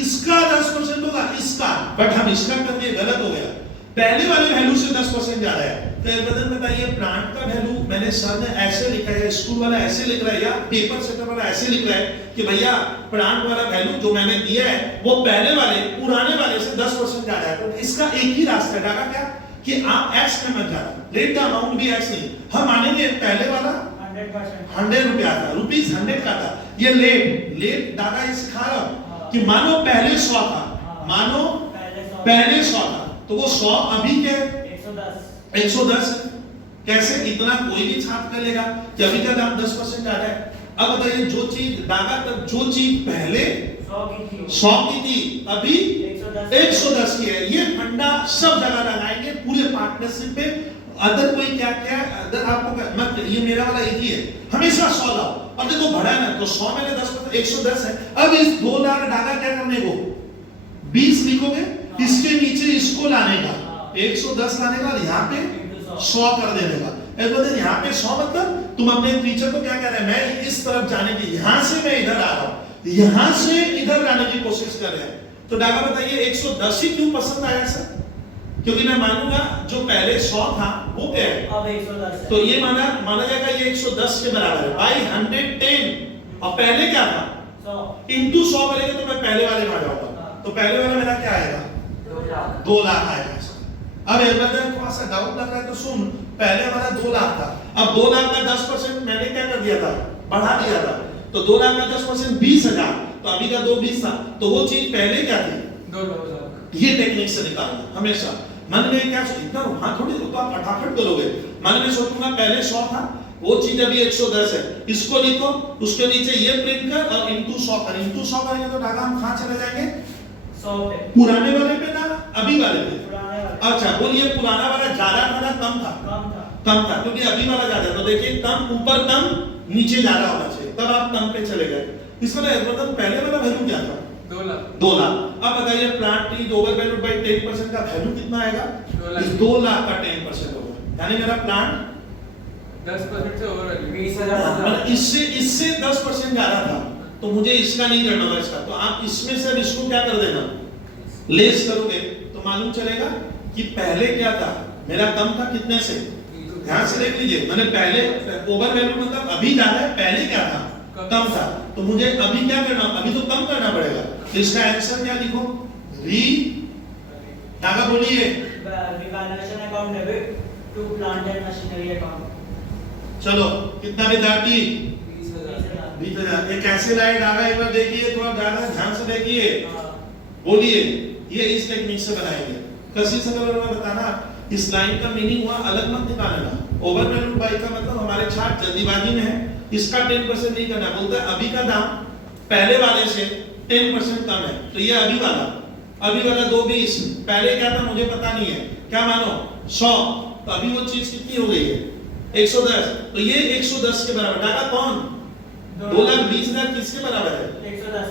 इसका 10% होगा, इसका, बट हम इसका कर दिए, गलत हो गया। पहले वाले वैल्यू से 10% ज्यादा है। तो बदल बताइए प्लांट का वैल्यू, मैंने सर ने ऐसे लिखा है, स्कूल वाला ऐसे लिख रहा है, या पेपर सेटर वाला ऐसे लिख रहा है कि भैया प्लांट वाला वैल्यू जो मैंने दिया है वो पहले वाले पुराने वाले से 10% ज्यादा है। तो इसका एक ही रास्ता है क्या? कि आप x में मत जाना, लेट का अमाउंट भी x नहीं, हम मानेंगे पहले वाला 100 रुपया था, ₹100 का था। ये लेट दादा ये सिखा रहा हूं कि मानो पहले 100 था, मानो पहले 100 था, तो वो 100 अभी क्या है? 110 है। कैसे? इतना कोई भी छात्र कर लेगा कि अभी का दाम 10% ज्यादा है। अब बताइए जो चीज दादा तक, जो चीज पहले 100 की थी अभी 110 की है, ये फंडा सब जगह लगाएंगे पूरे पार्टनरशिप पे। अदर कोई क्या क्या अदर आपको मत, ये मेरा वाला एक ही है, हमेशा 100 लाओ। अब देखो बढ़ा ना, तो 100 में 10% 110 है। अब इस 2 लाख डागा क्या करने को? 20 लिखोगे, इसके नीचे इसको लाने का 110 लाने का, यहाँ पे 100 कर देने का। यहाँ पे 100 मतलब तुम अपने टीचर को क्या कह रहे हैं? मैं इस तरफ जाने की, यहां से मैं इधर आ रहा हूं, यहां से इधर जाने की कोशिश कर रहे हैं। तो डागा बताइए 110 ही क्यों पसंद आया सर? क्योंकि मैं मानूंगा जो पहले 100 था वो क्या है? अब 110 है। तो ये माना जाएगा ये 110 के बराबर है। बाई 110 और पहले क्या था इंटू 100 करेंगे तो मैं पहले वाले में आ जाऊंगा, तो पहले वाला मेरा क्या आएगा 2 लाख आएगा। अब एक बार थोड़ा सा डाउट लग रहा है तो सुन, पहले हमारा 2 लाख था, अब 2 लाख का 10% मैंने क्या कर दिया था, बढ़ा दिया था, तो 2 लाख का 10% 20,000, तो अभी का 2 20 था, तो वो चीज पहले क्या थी 2 लाख। ये टेक्निक से निकालना हमेशा मन में क्या इतना वहां थोड़ी तो आप फटाफट करोगे, मन में सोचूंगा पहले 100 था, वो चीज अभी 110 है, इसको लिखो, उसके नीचे ये प्रिंट कर और इंटू 100 कर, इंटू 100 करेंगे तो दादा हम कहां चले जाएंगे 100 पे, पुराने वाले पे ना अभी वाले पे। पुराने वाले अच्छा बोलिए पुराना वाला ज्यादा था ना कम था? कम था, कम था, क्योंकि अभी वाला ज्यादा, तो देखिए कम ऊपर कम नीचे ज्यादा होना चाहिए, तब आप कम पे चले गए। इसमें मतलब पहले वाला वैल्यू क्या था 2 लाख। 2 लाख। अब बताइए plant T over valued bye 10% का वैल्यू कितना आएगा 2 लाख। 2 लाख का 10% होगा, यानी मेरा प्लांट 10% से ओवर वैल्यू। 20,000 इससे 10% ज्यादा था, तो मुझे इसका नहीं करना होगा इसका, तो आप इसमें से इसको क्या कर देना लेस करोगे, तो मालूम चलेगा कि पहले क्या था मेरा कम था कितने से, ध्यान से देख लीजिए, मैंने पहले ओवर वैल्यू मतलब अभी ज्यादा है, पहले क्या था कम था, तो मुझे अभी क्या करना, अभी तो कम करना पड़ेगा, तो इसका आंसर क्या लिखो री नागा बोलिए revaluation account debit to plant and machinery account. चलो कितना विद्यार्थी 20,000 20,000, ये कैसे लाइन आगा एक बार देखिए, थोड़ा ज्यादा ध्यान से देखिए, बोलिए ये इस टेक्निक से बनाएंगे, कसी से अगर मैं बताना इस लाइन का मीनिंग हुआ अलग मत निकालना, ओवर वैल्यूड बाय का मतलब हमारे चार्ट जल्दीबाजी में है, इसका 10% नहीं करना, बोलता है अभी का दाम पहले वाले से 10% कम है, तो ये अभी वाला 220, पहले क्या था मुझे पता नहीं है, क्या मानो 100, तो अभी वो चीज कितनी हो गई है 110, तो ये 110 के बराबर, डाटा कौन 2,20,000 किसके बराबर है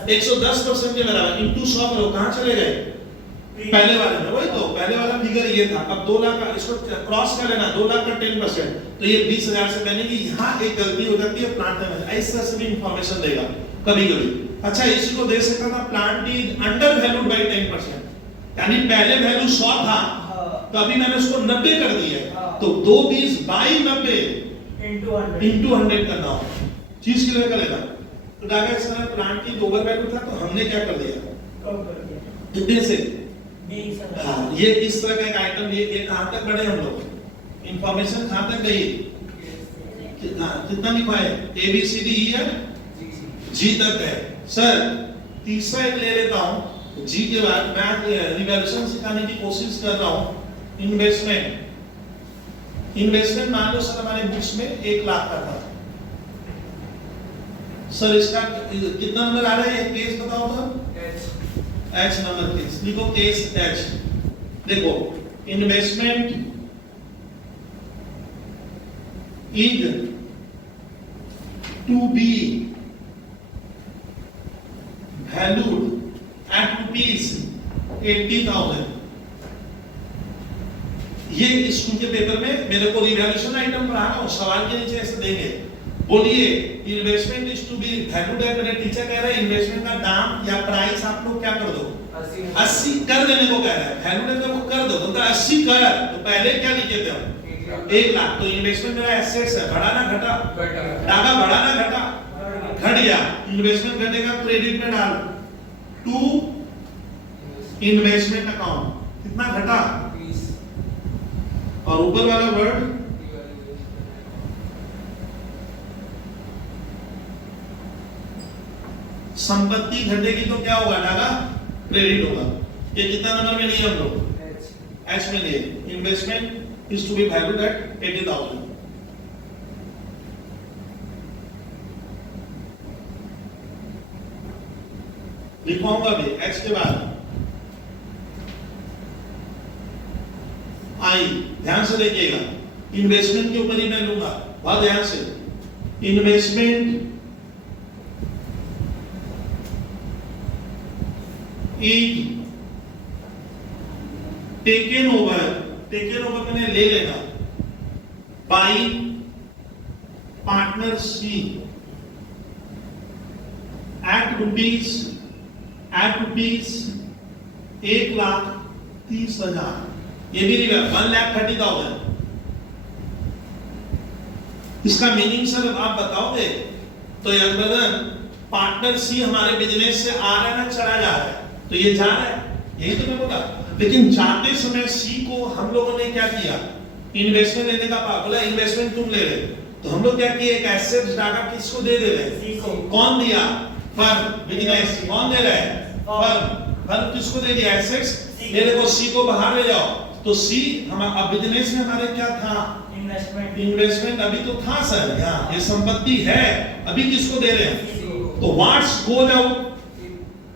110% के बराबर, इंटू 100 करो, कहां चले गए पहले वाले में, वही तो पहले वाला फिगर ये था, अब 2 लाख का इसको क्रॉस कर लेना, 2 लाख का 10%, तो ये 20,000 से बनेगी, यहाँ एक गलती हो जाती है प्लांट में, इस तरह से भी इंफॉर्मेशन देगा कभी कभी। अच्छा इसी को दे सकता था plant is undervalued bye 10%, यानी पहले वैल्यू 100 था, तो अभी मैंने उसको 90 कर दिया है, तो 220 बाई 90 इंटू 100 करना हो, चीज क्लियर करेगा, तो डागा इस तरह प्लांट की ओवर वैल्यू था, तो हमने क्या कर दिया कितने से, हाँ ये इस तरह का एक आइटम, ये कहां तक बढ़े हम लोग, इंफॉर्मेशन कहां तक गई, कितना लिखा है A B C D E है जी तक है। सर तीसरा एक ले लेता हूं, जी के बाद मैं रिवैल्यूएशन सिखाने की कोशिश कर रहा हूं, इन्वेस्टमेंट मान लो सर हमारे बुक्स में 1 लाख का था, सर इसका कितना नंबर आ रहा है, केस बताओ तो, H नंबर केस लिखो, केस H, देखो investment is to be valued at ₹80,000, ये स्कूल के पेपर में मेरे को रिवैल्यूएशन आइटम पढ़ाना और सवाल के नीचे ऐसे देंगे, बोलिए investment is to be valued at, मेरे टीचर कह रहे हैं इन्वेस्टमेंट का दाम या प्राइस आप लोग क्या कर दो 80 कर देने को कह रहा है, वैल्यूड को कर दो, बोलता 80 कर, तो पहले क्या लिखे थे हम 1 लाख, तो इन्वेस्टमेंट मेरा एसेट्स है, बढ़ा ना घटा, डागा बढ़ा ना घटा, घट गया, इन्वेस्टमेंट घटेगा क्रेडिट में डाल टू इन्वेस्टमेंट अकाउंट, कितना घटा, और ऊपर वाला वर्ड संपत्ति घटेगी तो क्या होगा, डागा क्रेडिट होगा, ये कितना नंबर में लिए हम लोग एच में लिए, investment is to be valued at 80,000, लिखवाऊंगा भी एच के बाद आई, ध्यान से देखिएगा, इन्वेस्टमेंट के ऊपर ही मैं लूंगा, बहुत ध्यान से, इन्वेस्टमेंट इज टेकन ओवर मैंने ले लेगा by partner C at rupees 1,30,000, ये भी नहीं 1,30,000, इसका मीनिंग सर आप बताओगे तो यंग ब्रदर पार्टनर सी हमारे बिजनेस से आ रहा है ना चला जा रहा है, तो ये जा रहा है, यही तो मैं बोला। लेकिन जाते समय सी को हम लोगों ने क्या किया, इन्वेस्टमेंट लेने का बोला इन्वेस्टमेंट तुम ले रहे, तो हम लोग क्या किए, एक एसेट डाटा किसको दे रहे हैं, कौन दिया, फर्म, बिजनेस, कौन दे रहा है, फर्म किसको दे दिया, एसेट्स, ये देखो सी को बाहर ले जाओ, तो सी हमारा अब बिजनेस में हमारे क्या था, इन्वेस्टमेंट अभी तो था सर, यहाँ ये संपत्ति है, अभी किसको दे रहे हैं, तो व्हाट्स गोज आउट,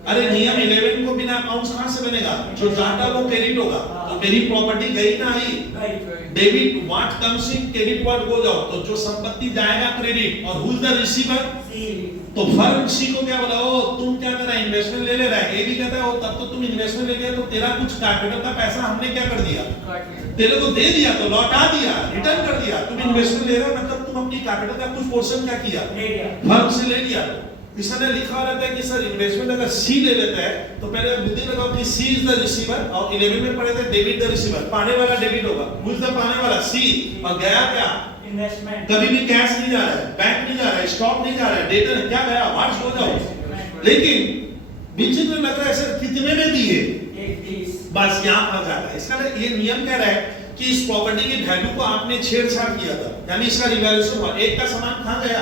अरे नियम 11 को बिना अकाउंट्स कहां से बनेगा, जो जाता वो क्रेडिट होगा, तो मेरी प्रॉपर्टी गई ना आई, debit what comes in, credit what goes out, तो जो संपत्ति जाएगा क्रेडिट, और हु इज द रिसीवर, तो फर्म सी को क्या बोला, ओ तुम क्या कर रहा है, इन्वेस्टमेंट ले रहा है, ये भी कहता है ओ तब तो तुम इन्वेस्टमेंट ले लिया, तो तेरा कुछ कैपिटल का पैसा हमने क्या कर दिया, तेरे को दे दिया, तो लौटा दिया, रिटर्न कर दिया, तुम इन्वेस्टमेंट ले रहे हो मतलब तुम अपनी कैपिटल का कुछ पोर्शन क्या किया, फर्म से ले लिया। इसने लिखा रहता है कि सर इन्वेस्टमेंट अगर सी ले लेता है तो पहले बुद्धि लगाओ कि सी इज द रिसीवर, और 11 में पढ़े थे डेबिट द रिसीवर, पाने वाला डेबिट होगा, हु इज द पाने वाला, सी, और गया क्या, इन्वेस्टमेंट, कभी भी कैश नहीं जा रहा है, बैंक नहीं जा रहा है, स्टॉक नहीं जा रहा है, डेटा क्या गया, व्हाट्स गोज आउट, लेकिन विचित्र लग रहा है सर कितने में दिए, 30, बस यहाँ फंस जाता है। इसका ये नियम कह रहा है कि इस प्रॉपर्टी की वैल्यू को आपने छेड़छाड़ किया था, यानी इसका रिवैल्यूएशन हुआ, एक का सामान कहां गया,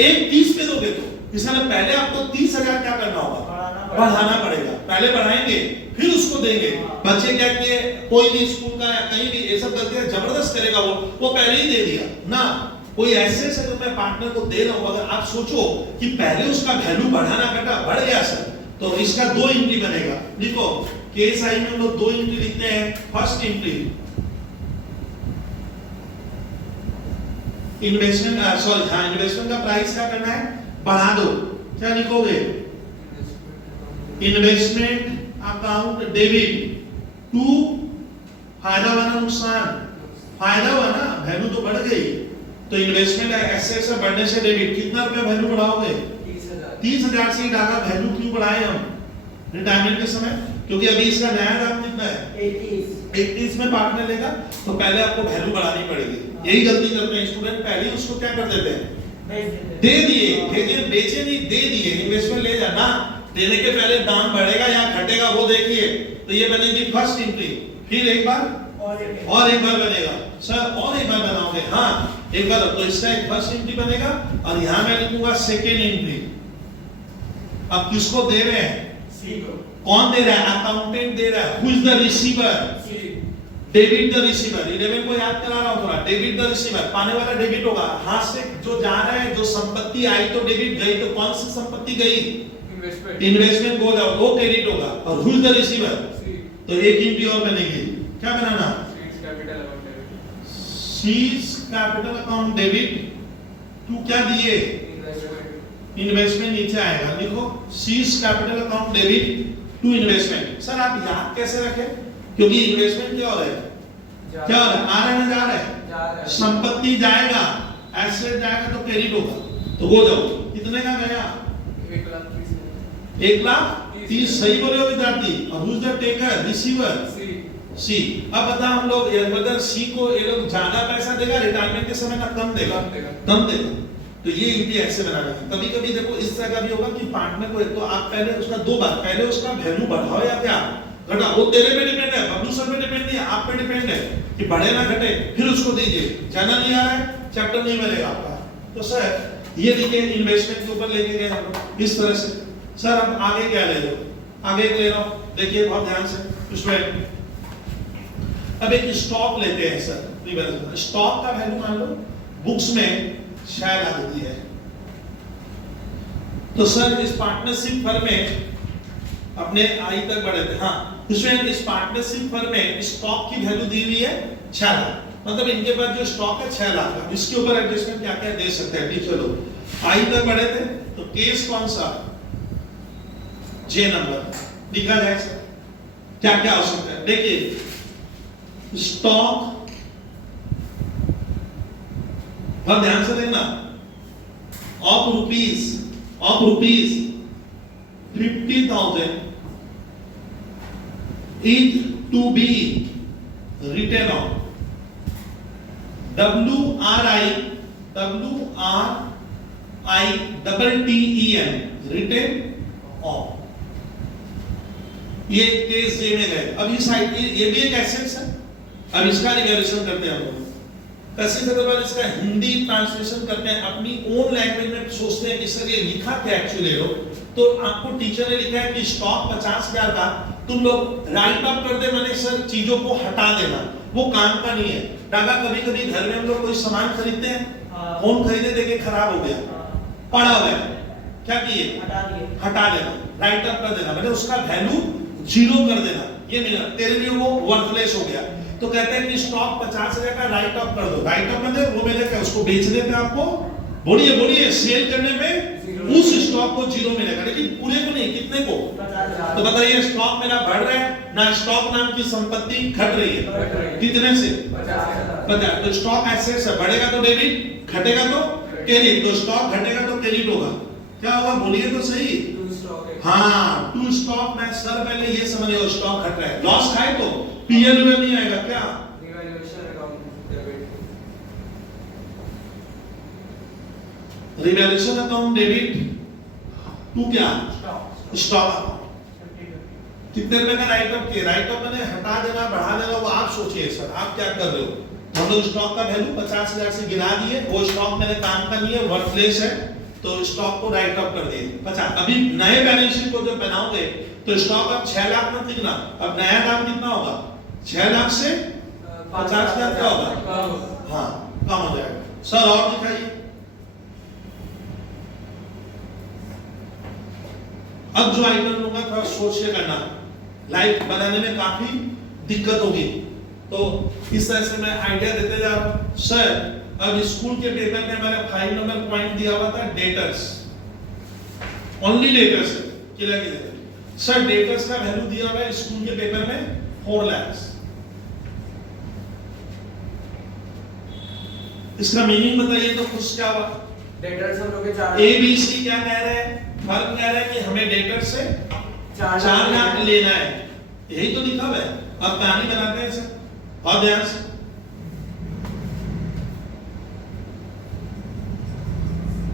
एक 30 पे दोगे तो इसने पहले आपको 30,000 क्या करना होगा, बढ़ाना पड़ेगा, पहले बढ़ाएंगे फिर उसको देंगे। बच्चे क्या किए, कोई भी स्कूल का या कहीं भी ये सब गलतियां जबरदस्त करेगा, वो पहले ही दे दिया ना, कोई ऐसे से जो मैं पार्टनर को दे रहा हूं, अगर आप सोचो कि पहले उसका वैल्यू बढ़ाना घटा बढ़ गया सर, तो इसका 2 एंट्री बनेगा, देखो केस आई में हम लोग 2 एंट्री लिखते हैं। फर्स्ट एंट्री इन्वेस्टमेंट, सॉरी हाँ इन्वेस्टमेंट का प्राइस क्या करना है, बढ़ा दो, क्या लिखोगे, इन्वेस्टमेंट अकाउंट डेबिट टू, फायदा हुआ ना नुकसान, फायदा हुआ ना, वैल्यू तो बढ़ गई, तो इन्वेस्टमेंट एसेट से बढ़ने से डेबिट कितना रुपया वैल्यू बढ़ाओगे, 30,000 से ही डाला, वैल्यू क्यों बढ़ाए हम रिटायरमेंट के समय, क्योंकि अभी इसका नया दाम कितना है, 31 में पार्टनर लेगा, तो पहले आपको वैल्यू बढ़ानी पड़ेगी। यही गलती करते हैं स्टूडेंट, पहले ही उसको क्या कर देते हैं, दे दिए, भेजे बेचे नहीं, दे दिए, इन्वेस्टमेंट ले जाना, देने के पहले दाम बढ़ेगा या घटेगा वो देखिए, तो ये बनेगी फर्स्ट एंट्री, फिर एक बार और एक बार बनेगा, सर और एक बार बनाओगे, हाँ एक बार, तो इसका एक फर्स्ट एंट्री बनेगा, और यहां मैं लिखूंगा सेकेंड एंट्री। अब किसको दे रहे हैं, कौन दे रहा है, अकाउंटेंट दे रहा है, who is the receiver, debit the receiver, 11 को याद करा रहा हूं थोड़ा, डेबिट द रिसीवर, पाने वाला डेबिट होगा, हाथ से जो जा रहा है, जो संपत्ति आई तो डेबिट गई, तो कौन सी संपत्ति गई, इन्वेस्टमेंट गोज आउट, वो क्रेडिट होगा, और हु इज द रिसीवर, तो एक एंट्री और बनेगी, क्या बनाना, C's capital account debit to क्या दिए, इन्वेस्टमेंट नीचे आएगा, लिखो C's capital account debit to investment. Sir आप याद कैसे रखें, क्योंकि इन्वेस्टमेंट क्या हो रहा है, क्या हो रहा है, आ रहा है जा रहा है, संपत्ति जाएगा, एसेट जाएगा तो क्रेडिट होगा, तो वो जाओ कितने का गया, 1,30,000, सही बोले हो विद्यार्थी, और who is the taker, receiver, C. अब बता हम लोग अगर सी को ये लोग ज्यादा पैसा देगा रिटायरमेंट के समय ना कम देगा, कम देगा, तो ये एंट्री ऐसे बनाना है। कभी कभी देखो इस तरह का भी होगा कि पार्टनर को, तो आप पहले उसका 2 बार, पहले उसका वैल्यू बढ़ाओ या क्या घटा, वो तेरे पे डिपेंड है, बबलू सर पे डिपेंड नहीं है, आप पे डिपेंड है कि बढ़े ना घटे, फिर उसको दीजिए, चैनल नहीं आ रहा है, चैप्टर नहीं मिलेगा आपका, तो सर ये देखिए इन्वेस्टमेंट के ऊपर लेके गए हम लोग इस तरह से। सर अब आगे क्या ले लो, आगे ले रहा हूं, देखिए बहुत ध्यान से उसमें, अब एक स्टॉक लेते हैं सर, स्टॉक का वैल्यू मान लो बुक्स में 6 लाख होती है, तो सर इस पार्टनरशिप फर्म में अपने आई तक बढ़े थे, हाँ उसमें इस पार्टनरशिप फर्म में स्टॉक की वैल्यू दी हुई है 6 लाख, मतलब इनके पास जो स्टॉक है 6 लाख का, इसके ऊपर एडजस्टमेंट क्या क्या दे सकते हैं टीचर लोग। आई तक बढ़े थे, तो केस कौन सा, जे नंबर लिखा जाए सर, क्या क्या हो सकता है, देखिए स्टॉक, बहुत ध्यान से देखना, off rupees 50,000 is to be written on, WRI written off. ये केस जे में गए। अब इस साइड ये भी एक एसेट्स है। अब इसका रिवैल्यूएशन करते हैं हम लोग। कैसे करते हैं? इसका हिंदी ट्रांसलेशन करते हैं, अपनी ओन लैंग्वेज में सोचते हैं कि सर ये लिखा क्या एक्चुअली लोग। तो आपको टीचर ने लिखा है कि स्टॉक 50,000 का तुम लोग राइट अप कर दे, मैंने सर चीजों को हटा देना, वो काम का नहीं है। डागा कभी कभी घर में हम लोग कोई सामान खरीदते हैं, फोन खरीदे देखे खराब हो गया, पड़ा हुआ है, क्या किए? हटा देना, राइट अप कर देना, मैंने उसका वैल्यू 0 कर देना, ये नहीं ना, तेरे लिए वो वर्थलेस हो गया। तो कहते हैं कि स्टॉक 50,000 का राइट अप कर दो। राइट अप मतलब वो मैंने क्या उसको बेचने पे आपको बोलिए बोलिए सेल करने पे उस स्टॉक को 0 मिलेगा, लेकिन पूरे को नहीं, कितने को? तो बताइए स्टॉक मेरा बढ़ रहा है ना, स्टॉक नाम की संपत्ति घट रही है, कितने से? 50। तो स्टॉक एसेट्स है, बढ़ेगा तो डेबिट, घटेगा तो क्रेडिट। तो स्टॉक घटेगा तो क्रेडिट होगा, क्या होगा बोलिए तो सही। हाँ, टू स्टॉक में सर पहले ये समझिए स्टॉक घट रहा है, लॉस खाए तो पीएल में नहीं आएगा, क्या? रिवैल्यूएशन अकाउंट डेबिट टू क्या? स्टॉक। कितने रुपए का राइट अप किए? राइट अप मैंने हटा देना बढ़ा देना वो आप सोचिए सर, आप क्या कर रहे हो? हम लोग स्टॉक का वैल्यू 50,000 से गिरा दिए, वो स्टॉक मेरे काम का नहीं है, वर्थलेस है, तो स्टॉक को राइट अप कर दिए 50। अभी नए बैलेंस शीट को जब बनाओगे तो स्टॉक अब 6 लाख मत लिखना, अब नया दाम कितना होगा? 6 लाख से 50,000 क्या होगा? हाँ, कम हो जाएगा। सर और दिखाइए। अब जो आइटम लूंगा थोड़ा सोच के करना, लाइफ बनाने में काफी दिक्कत होगी, तो इस तरह से मैं आइडिया देते जा रहा हूं। सर अब स्कूल के पेपर में मैंने 5 नंबर पॉइंट दिया हुआ था डेटर्स, ओनली डेटर्स क्लियर किया सर। डेटर्स का वैल्यू दिया हुआ है स्कूल के पेपर में 4 लाख। इसका मीनिंग बताइए तो खुश क्या हुआ? डेटर्स हम लोग के 4 ABC क्या कह रहे हैं? फर्क कह रहा है कि हमें डेटर से 4 लाख लेना है, यही तो लिखा हुआ है। अब कहानी बनाते हैं सर, और ध्यान से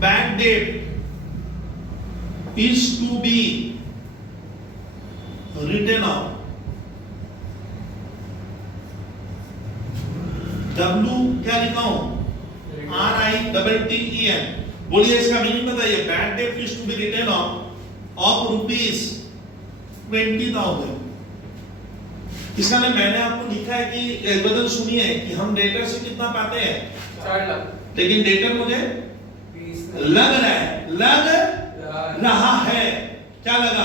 bad debt is to be written off. W क्या लिखा हूं? RITTEN। बोलिए इसका मीनिंग बताइए। Bad debt is to be written off ₹20,000। इसका मैंने आपको लिखा है कि बदल सुनिए कि हम डेटर से कितना पाते हैं? 4 लाख। लेकिन डेटर मुझे लग रहा है, क्या लगा?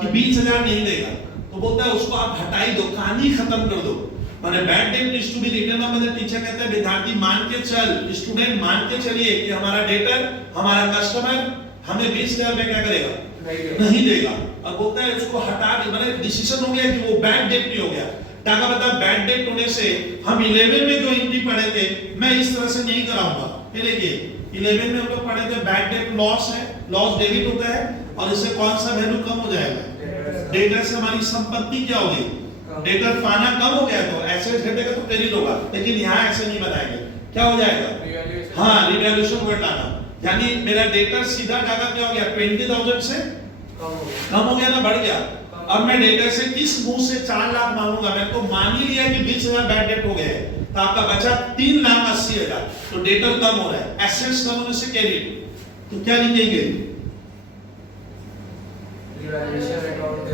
कि 20,000 नहीं देगा, तो बोलता है उसको आप हटाई दो, कहानी खत्म कर दो। माने bad debt is to be written off मतलब टीचर कहता है विद्यार्थी मान के चल, स्टूडेंट मान के चलिए कि हमारा डेटर, हमारा कस्टमर हमें 20,000 में क्या करेगा? नहीं देगा। और बोलता है उसको हटा दे, मतलब डिसीजन हो गया कि वो बैड डेट नहीं हो गया। टाका बता बैड डेट होने से हम 11 में जो एंट्री पढ़े थे मैं इस तरह से नहीं कराऊंगा। ये देखिए 11 में हम लोग पढ़े थे बैड डेट लॉस है, लॉस डेबिट होता है, और इससे कौन सा वैल्यू कम हो जाएगा? डेटर से हमारी संपत्ति क्या होगी? डेटर पाना कम हो गया तो एसेट घटेगा तो क्रेडिट होगा, लेकिन यहाँ ऐसे नहीं बनाएंगे, क्या हो जाएगा? हाँ, रिवैल्यूएशन घटाना, यानी मेरा डेटर सीधा टाका क्या हो गया? 20,000 से कम हो गया ना, बढ़ गया। अब मैं डेटर से किस मुंह से 4 लाख मांगूंगा? मैं तो मान ही लिया कि 20,000 बैड डेट हो गए, तो आपका बचा 3,80,000, तो डेटर कम हो रहा है, एसेट्स कम होने से क्रेडिट, तो क्या लिखेंगे? रिवैल्यूएशन अकाउंट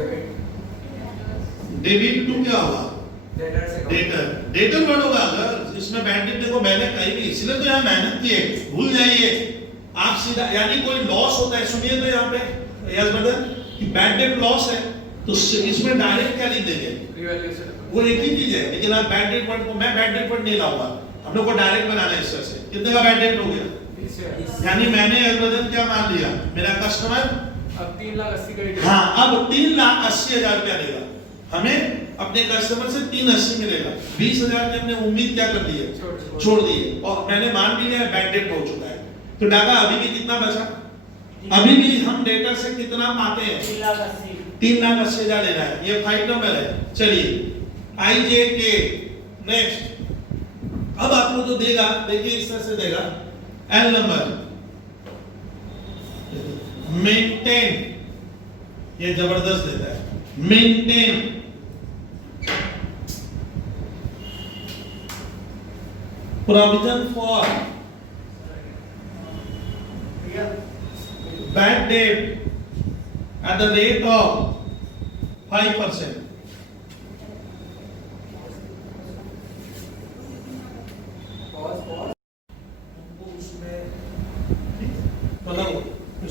डेबिट टू क्या होगा? डेटर। डेटर वर्ड होगा। अगर इसमें बैड डेट देखो मैंने कही भी, इसलिए तो यहाँ मेहनत की है, भूल जाइए आप सीधा, यानी कोई लॉस होता है, सुनिए तो यहाँ पे यस बदल कि बैड डेट लॉस है, तो इसमें डायरेक्ट क्या लिख देंगे? वो एक ही चीज है, लेकिन आप बैड डेट वर्ड को, मैं बैड डेट वर्ड नहीं लाऊंगा, हम लोग को डायरेक्ट बनाना है इस तरह से। कितने का बैड डेट हो गया? यानी मैंने यस बदल क्या मान लिया? मेरा कस्टमर अब 3,80,000 का रिटर्न। हाँ, अब 3,80,000 रुपया देगा, हमें अपने कस्टमर से 380 मिलेगा। 20,000 की हमने उम्मीद क्या कर दी है? छोड़ दी है, और मैंने मान भी लिया बैड डेट हो चुका है। तो डाटा अभी भी कितना बचा? अभी भी हम डेटा से कितना पाते हैं? 3,80,000 लेना है, ये 5 नंबर है। चलिए IJK नेक्स्ट। अब आपको जो देगा देखिए इस तरह से देगा, L नंबर मेंटेन, ये जबरदस्त देता है, maintain provision for bad debt at the rate of 5%.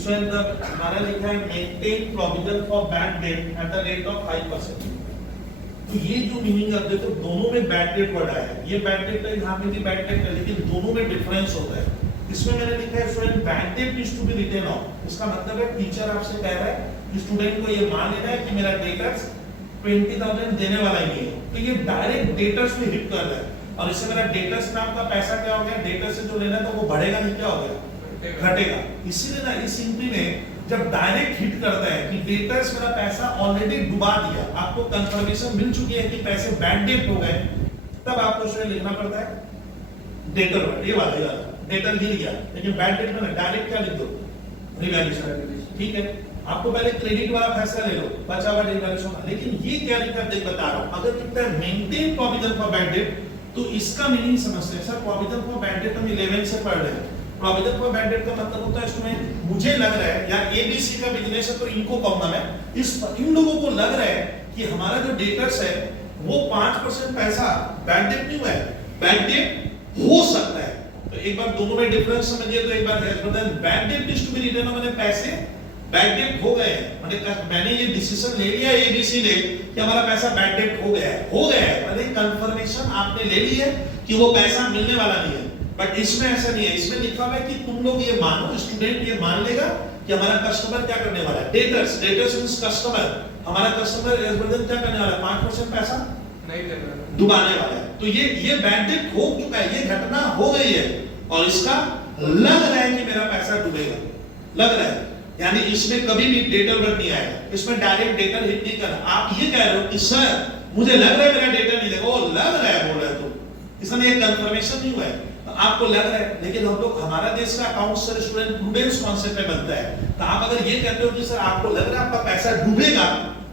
हमारा लिखा है maintain provision for bad date at the rate of 5%. तो ये जो मीनिंग आप देखो, दोनों में बैड डेट वर्ड आया है. ये बैड डेट है, यहाँ पे भी बैड डेट है, लेकिन दोनों में डिफरेंस होता है. इसमें मैंने लिखा है student bad debt is to be written off. इसका मतलब है टीचर आपसे कह रहा है कि स्टूडेंट को ये मान लेना है कि मेरा डेटर्स 20,000 देने वाला ही नहीं है. तो ये डायरेक्ट डेटर्स में हिट कर रहा है, और इससे मेरा डेटर्स नाम का पैसा क्या हो गया, डेटर से जो लेना है तो वो बढ़ेगा नहीं, क्या हो गया, घटेगा. इसीलिए ना इस इंट्री में जब डायरेक्ट हिट करता है कि डेटर्स मेरा पैसा ऑलरेडी डुबा दिया, आपको कंफर्मेशन मिल चुकी है कि पैसे बैड डेट हो गए, तब आपको उसमें लिखना पड़ता है डेटर वर्ड. ये वाला डेटर गिर गया, लेकिन बैड डेट में डायरेक्ट क्या लिख दो, रिवैल्यूएशन. ठीक है, आपको पहले क्रेडिट वाला फैसला ले लो, बचा हुआ रिवैल्यूएशन. लेकिन ये क्या लिखा देख बता रहा हूं, अगर कितना है maintain provision for bad date, तो इसका मीनिंग समझते हैं. Sir provision for bad date हम 11 से पढ़ रहे हैं. प्रोविजन फॉर बैड डेट का मतलब होता है इसमें मुझे लग रहा है यार एबीसी का बिजनेस है तो इनको कहूंगा मैं, इन लोगों को लग रहा है कि हमारा जो डेटर्स है वो 5% पैसा बैड डेट नहीं हुआ है, बैड डेट हो सकता है. तो एक बार दोनों में डिफरेंस समझिए. तो एक बार bad debt is to be written, मैंने पैसे बैड डेट हो गए हैं, मैंने ये डिसीजन ले लिया एबीसी ने कि हमारा पैसा बैड डेट हो गया है, मैंने कंफर्मेशन आपने ले ली है कि वो पैसा मिलने वाला नहीं है. बट इसमें ऐसा नहीं है, इसमें लिखा हुआ है कि तुम लोग ये मानो, स्टूडेंट ये मान लेगा कि हमारा कस्टमर क्या करने वाला है, डेटर्स मींस कस्टमर, हमारा कस्टमर एसबर्डन क्या करने वाला है, 5% पैसा नहीं देना, डुबाने वाला है. तो ये बैड डेट हो चुका है, ये घटना हो गई है, और इसका लग रहा है कि मेरा पैसा डूबेगा, लग रहा है. यानी इसमें कभी भी डेटर वर्ड नहीं आएगा, इसमें डायरेक्ट डेटर हिट नहीं करना. आप ये कह रहे हो कि सर मुझे लग रहा है मेरा डेटर नहीं देगा, वो लग रहा है बोल रहे हो, इसमें ये कंफर्मेशन नहीं हुआ है, आपको लग रहा है. लेकिन हम लोग, हमारा देश का account sir student prudence concept में बनता है. तो आप अगर ये कहते हो कि सर आपको लग रहा है आपका पैसा डूबेगा,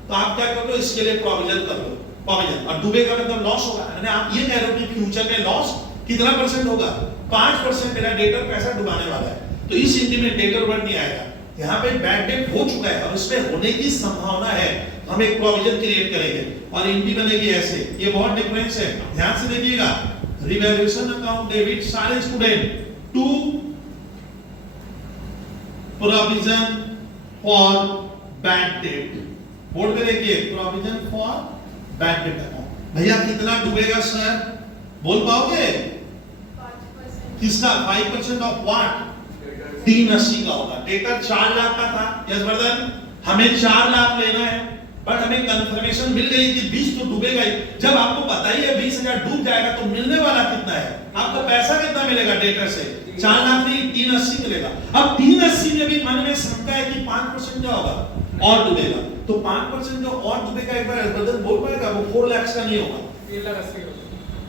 तो आप क्या कर लो, इसके लिए प्रोविजन कर लो, प्रोविजन. और डूबेगा मतलब लॉस होगा, यानी आप ये कह रहे हो कि फ्यूचर में लॉस कितना परसेंट होगा, 5% मेरा डेटर पैसा डुबाने वाला है. तो इस इंट्री में डेटर वर्ड नहीं आएगा. यहाँ पे बैड डेट हो चुका है और इसमें होने की संभावना है, हम एक प्रोविजन क्रिएट करेंगे और इंट्री बनेगी ऐसे. ये बहुत डिफरेंस है, ध्यान से देखिएगा. रिवैल्यूएशन अकाउंट डेबिट सारे student to provision for bad debt. Board पे देखिए, provision for bad debt account. भैया कितना डूबेगा सर, बोल पाओगे? 5%. किसका 5% ऑफ व्हाट? 380 का होगा. डेटर 4 लाख का था, यशवर्धन हमें 4 लाख लेना है, बट हमें कंफर्मेशन मिल गई कि 20 तो डूबेगा ही. जब आपको पता ही है 20,000 डूब जाएगा तो मिलने वाला कितना है, आपको पैसा कितना मिलेगा डेटर से, 4 लाख नहीं 380 मिलेगा. अब 380 में भी मन में शंका है कि 5% क्या होगा, और डूबेगा. तो 5% जो और डूबेगा, एक बार बदल बोल पाएगा, वो 4 लाख का नहीं होगा, 3,80,000,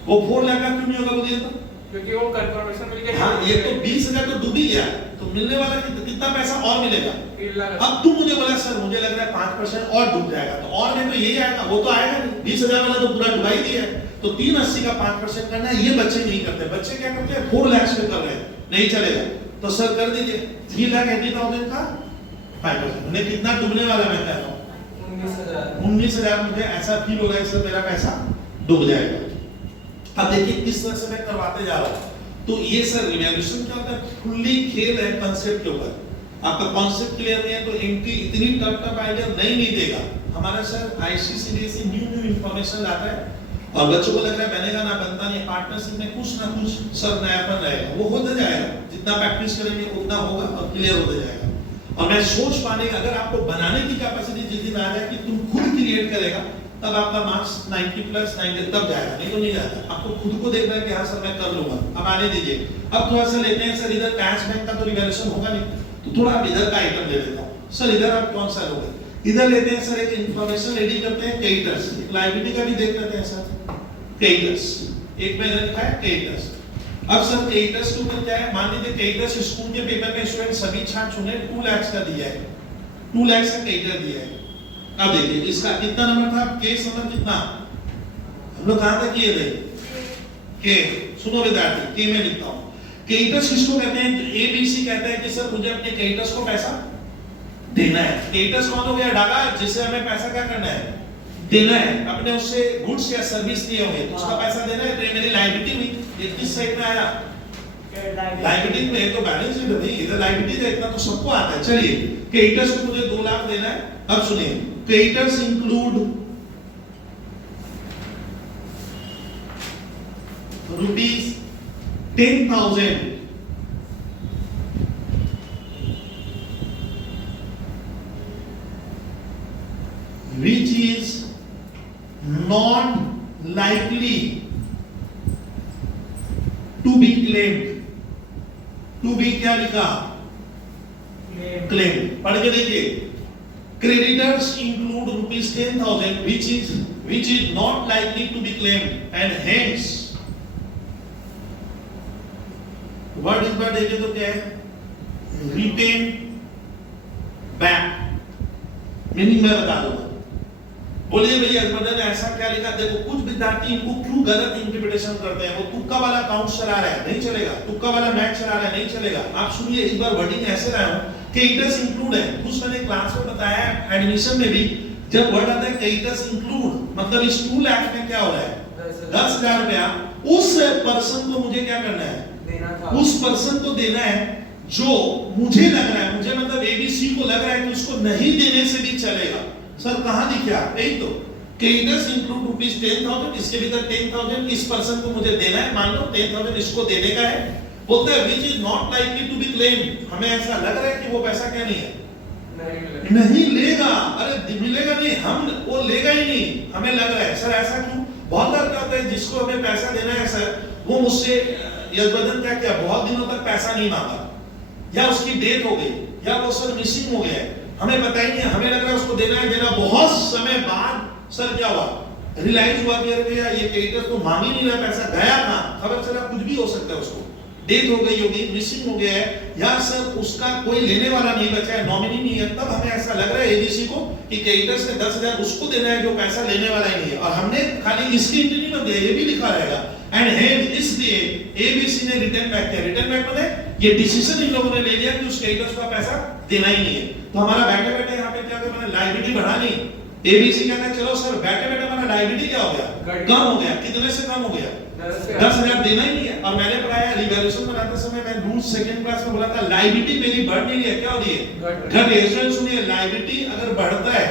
वो 4 लाख का क्यों नहीं होगा बोलिए तो? क्योंकि वो कंफर्मेशन मिल गया. हाँ, ये तो 20,000 तो डूब ही गया, तो मिलने वाला कितना पैसा और मिलेगा. 3,80,000. अब तुम मुझे बोला सर मुझे लग रहा है 5% और डूब जाएगा, तो और में तो यही आएगा, वो तो आएगा नहीं. 20,000 वाला तो पूरा डुबा ही दिया है. तो 380 का 5% करना है, ये बच्चे नहीं करते. बच्चे क्या करते हैं, 4 लाख में कर रहे हैं, नहीं चलेगा. तो सर कर दीजिए 3,80,000 का 5%. उन्हें कितना डूबने वाला मैं कह रहा हूँ 19,000. मुझे ऐसा फील हो रहा है सर मेरा पैसा डूब जाएगा. अब देखिए किस तरह से मैं करवाते जा रहा हूँ. तो ये सर रिवैल्यूएशन क्या होता है, फुल्ली खेल है कंसेप्ट के ऊपर. आपका कॉन्सेप्ट क्लियर नहीं है तो इनकी इतनी टफ आइडिया नहीं देगा. हमारा सर आईसीसीडीएस न्यू इंफॉर्मेशन लाता है और बच्चों को लग रहा है बनेगा ना बनता नहीं, पार्टनरशिप में कुछ ना कुछ सर नयापन रहेगा, वो होता जाएगा. जितना प्रैक्टिस करेंगे उतना होगा और क्लियर होता जाएगा. और मैं सोच पाने का, अगर आपको बनाने की कैपेसिटी जिस दिन आ जाए कि तुम खुद क्रिएट करेगा, तब आपका मार्क्स 90 प्लस 90 तब जाएगा, नहीं तो नहीं जाता. आपको खुद को देखना है कि हाँ सर मैं कर लूंगा. अब आने दीजिए. अब थोड़ा सा लेते हैं सर, इधर कैश बैंक का तो रिवैल्यूएशन होगा नहीं, तो थोड़ा आप इधर का आइटम ले लेता हूँ. सर इधर आप कौन सा लोगे, इधर लेते हैं सर. एक इंफॉर्मेशन रेडी करते हैं क्रेडिटर्स, लायबिलिटी का भी देख लेते हैं सर. क्रेडिटर्स एक में इधर लिखा है क्रेडिटर्स. अब सर क्रेडिटर्स के ऊपर क्या है, मान लीजिए क्रेडिटर्स स्कूल के पेपर में स्टूडेंट सभी छात्र चुने 2 लाख का दिया है. 2 लाख का क्रेडिटर दिया है। अब देखिए इसका कितना नंबर था, केस नंबर कितना, हम लोग कहां तक किए थे, के सुनो विद्यार्थी, के में लिखता हूं। क्रेडिटर्स किसको कहते हैं, एबीसी कहता है कि सर मुझे अपने क्रेडिटर्स को पैसा देना है। क्रेडिटर्स कौन हो गया, डाका जिसे हमें पैसा क्या करना है, देना है। अपने उससे गुड्स या सर्विस लिए होंगे तो उसका पैसा देना है। तो ये मेरी लायबिलिटी हुई, ये किस साइड में आया, लायबिलिटी में। तो बैलेंस शीट में इधर लायबिलिटी है, इतना तो सबको आता है। चलिए क्रेडिटर्स को मुझे 2 लाख देना है। अब सुनिए, creditors include rupees 10,000 which is not likely to be claimed। to be क्या लिखा, claim। पढ़ के देखिए, creditors include rupees 10,000 which is not likely to be claimed and hence word इस बार देखें तो क्या है, रिटेन बैक। मीनिंग मैं बता दूंगा। बोलिए भैया अजमल ने ऐसा क्या लिखा, देखो कुछ विद्यार्थी इनको क्यों गलत इंटरप्रिटेशन करते हैं। वो तुक्का वाला अकाउंट चला रहा है, नहीं चलेगा। तुक्का वाला मैथ चला रहा है, नहीं चलेगा। आप सुनिए, इस बार वर्डिंग ऐसे लाया हूं, क्रेडिटर्स इंक्लूड है। कुछ मैंने क्लास में बताया, एडमिशन में भी जब वर्ड आता है क्रेडिटर्स इंक्लूड, मतलब इस 2 लाख में क्या हो रहा है, 10,000 रुपया उस पर्सन को मुझे क्या करना है, उस पर्सन को देना है जो मुझे लग रहा है, मुझे मतलब एबीसी को लग रहा है कि उसको नहीं देने से भी चलेगा। सर कहां लिखा, यही तो, क्रेडिटर्स इंक्लूड रुपीस 10,000, इसके भीतर 10,000 इस पर्सन को मुझे देना है। मान लो 10,000 इसको देने का है। बोलता है which is not likely to be claimed, हमें ऐसा लग रहा है कि वो पैसा क्या नहीं है, नहीं लेगा। अरे मिलेगा नहीं, हम वो लेगा ही नहीं, हमें लग रहा है। सर ऐसा क्यों, बहुत बार क्या होता है, जिसको हमें पैसा देना है सर, वो मुझसे यजबदन क्या किया, बहुत दिनों तक पैसा नहीं मांगा, या उसकी डेथ हो गई, या वो सर मिसिंग हो गया है, हमें पता ही नहीं है, हमें लग रहा है उसको देना है। देना बहुत समय बाद सर क्या हुआ, रियलाइज हुआ कि अरे यार ये क्रेडिटर तो मांग ही नहीं रहा पैसा, गया था, खबर चला कुछ भी हो सकता है, उसको डेथ हो गई होगी, मिसिंग हो गया है, या सर उसका कोई लेने वाला नहीं बचा है, नॉमिनी नहीं है। तब हमें ऐसा लग रहा है एबीसी को कि क्रेडिटर्स ने 10,000 उसको देना है जो पैसा लेने वाला ही नहीं है, और हमने खाली इसकी एंट्री नहीं बन दिया, ये भी लिखा रहेगा। एंड हेंस इसलिए एबीसी ने रिटर्न बैक किया। रिटर्न बैक माने ये डिसीजन इन लोगों ने ले लिया कि उस क्रेडिटर्स को पैसा देना ही नहीं है। तो हमारा बैठे बैठे यहाँ पे क्या, मैंने लायबिलिटी बढ़ा ली। एबीसी कहता है चलो सर बैठे बैठे हमारा लायबिलिटी क्या हो गया, कम हो गया। कितने से कम हो गया, 10,000 देना ही नहीं है। और मैंने पढ़ाया रिवैल्यूएशन बनाते समय, मैं रूल सेकंड क्लास में बोला था लायबिलिटी मेरी बढ़ नहीं रही है, क्या हो रही है, घट रही है। स्टूडेंट सुनिए, लायबिलिटी अगर बढ़ता है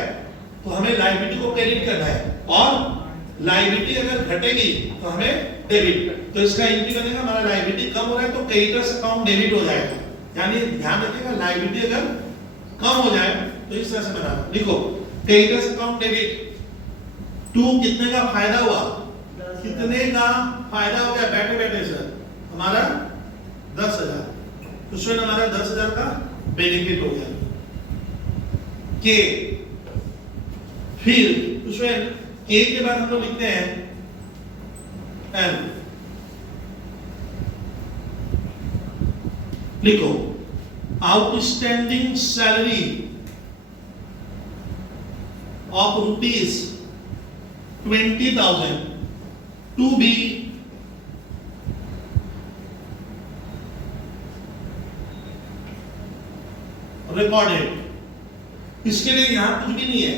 तो हमें लायबिलिटी को क्रेडिट करना है, और लायबिलिटी अगर घटेगी तो हमें डेबिट। तो इसका एंट्री बनेगा, हमारा लायबिलिटी कम हो रहा है तो क्रेडिटर्स अकाउंट डेबिट हो जाएगा। यानी ध्यान रखिएगा, लायबिलिटी अगर कम हो जाए तो इस तरह से बना लिखो, क्रेडिटर्स अकाउंट डेबिट टू कितने का फायदा हुआ, कितने का फायदा हो गया बैठे बैठे सर, हमारा 10,000। उसमें हमारा 10,000 का बेनिफिट हो गया के। फिर उसमें के के बाद हम लोग लिखते हैं एन। लिखो outstanding salary of rupees 20,000 to be recorded. इसके लिए यहां कुछ भी नहीं है,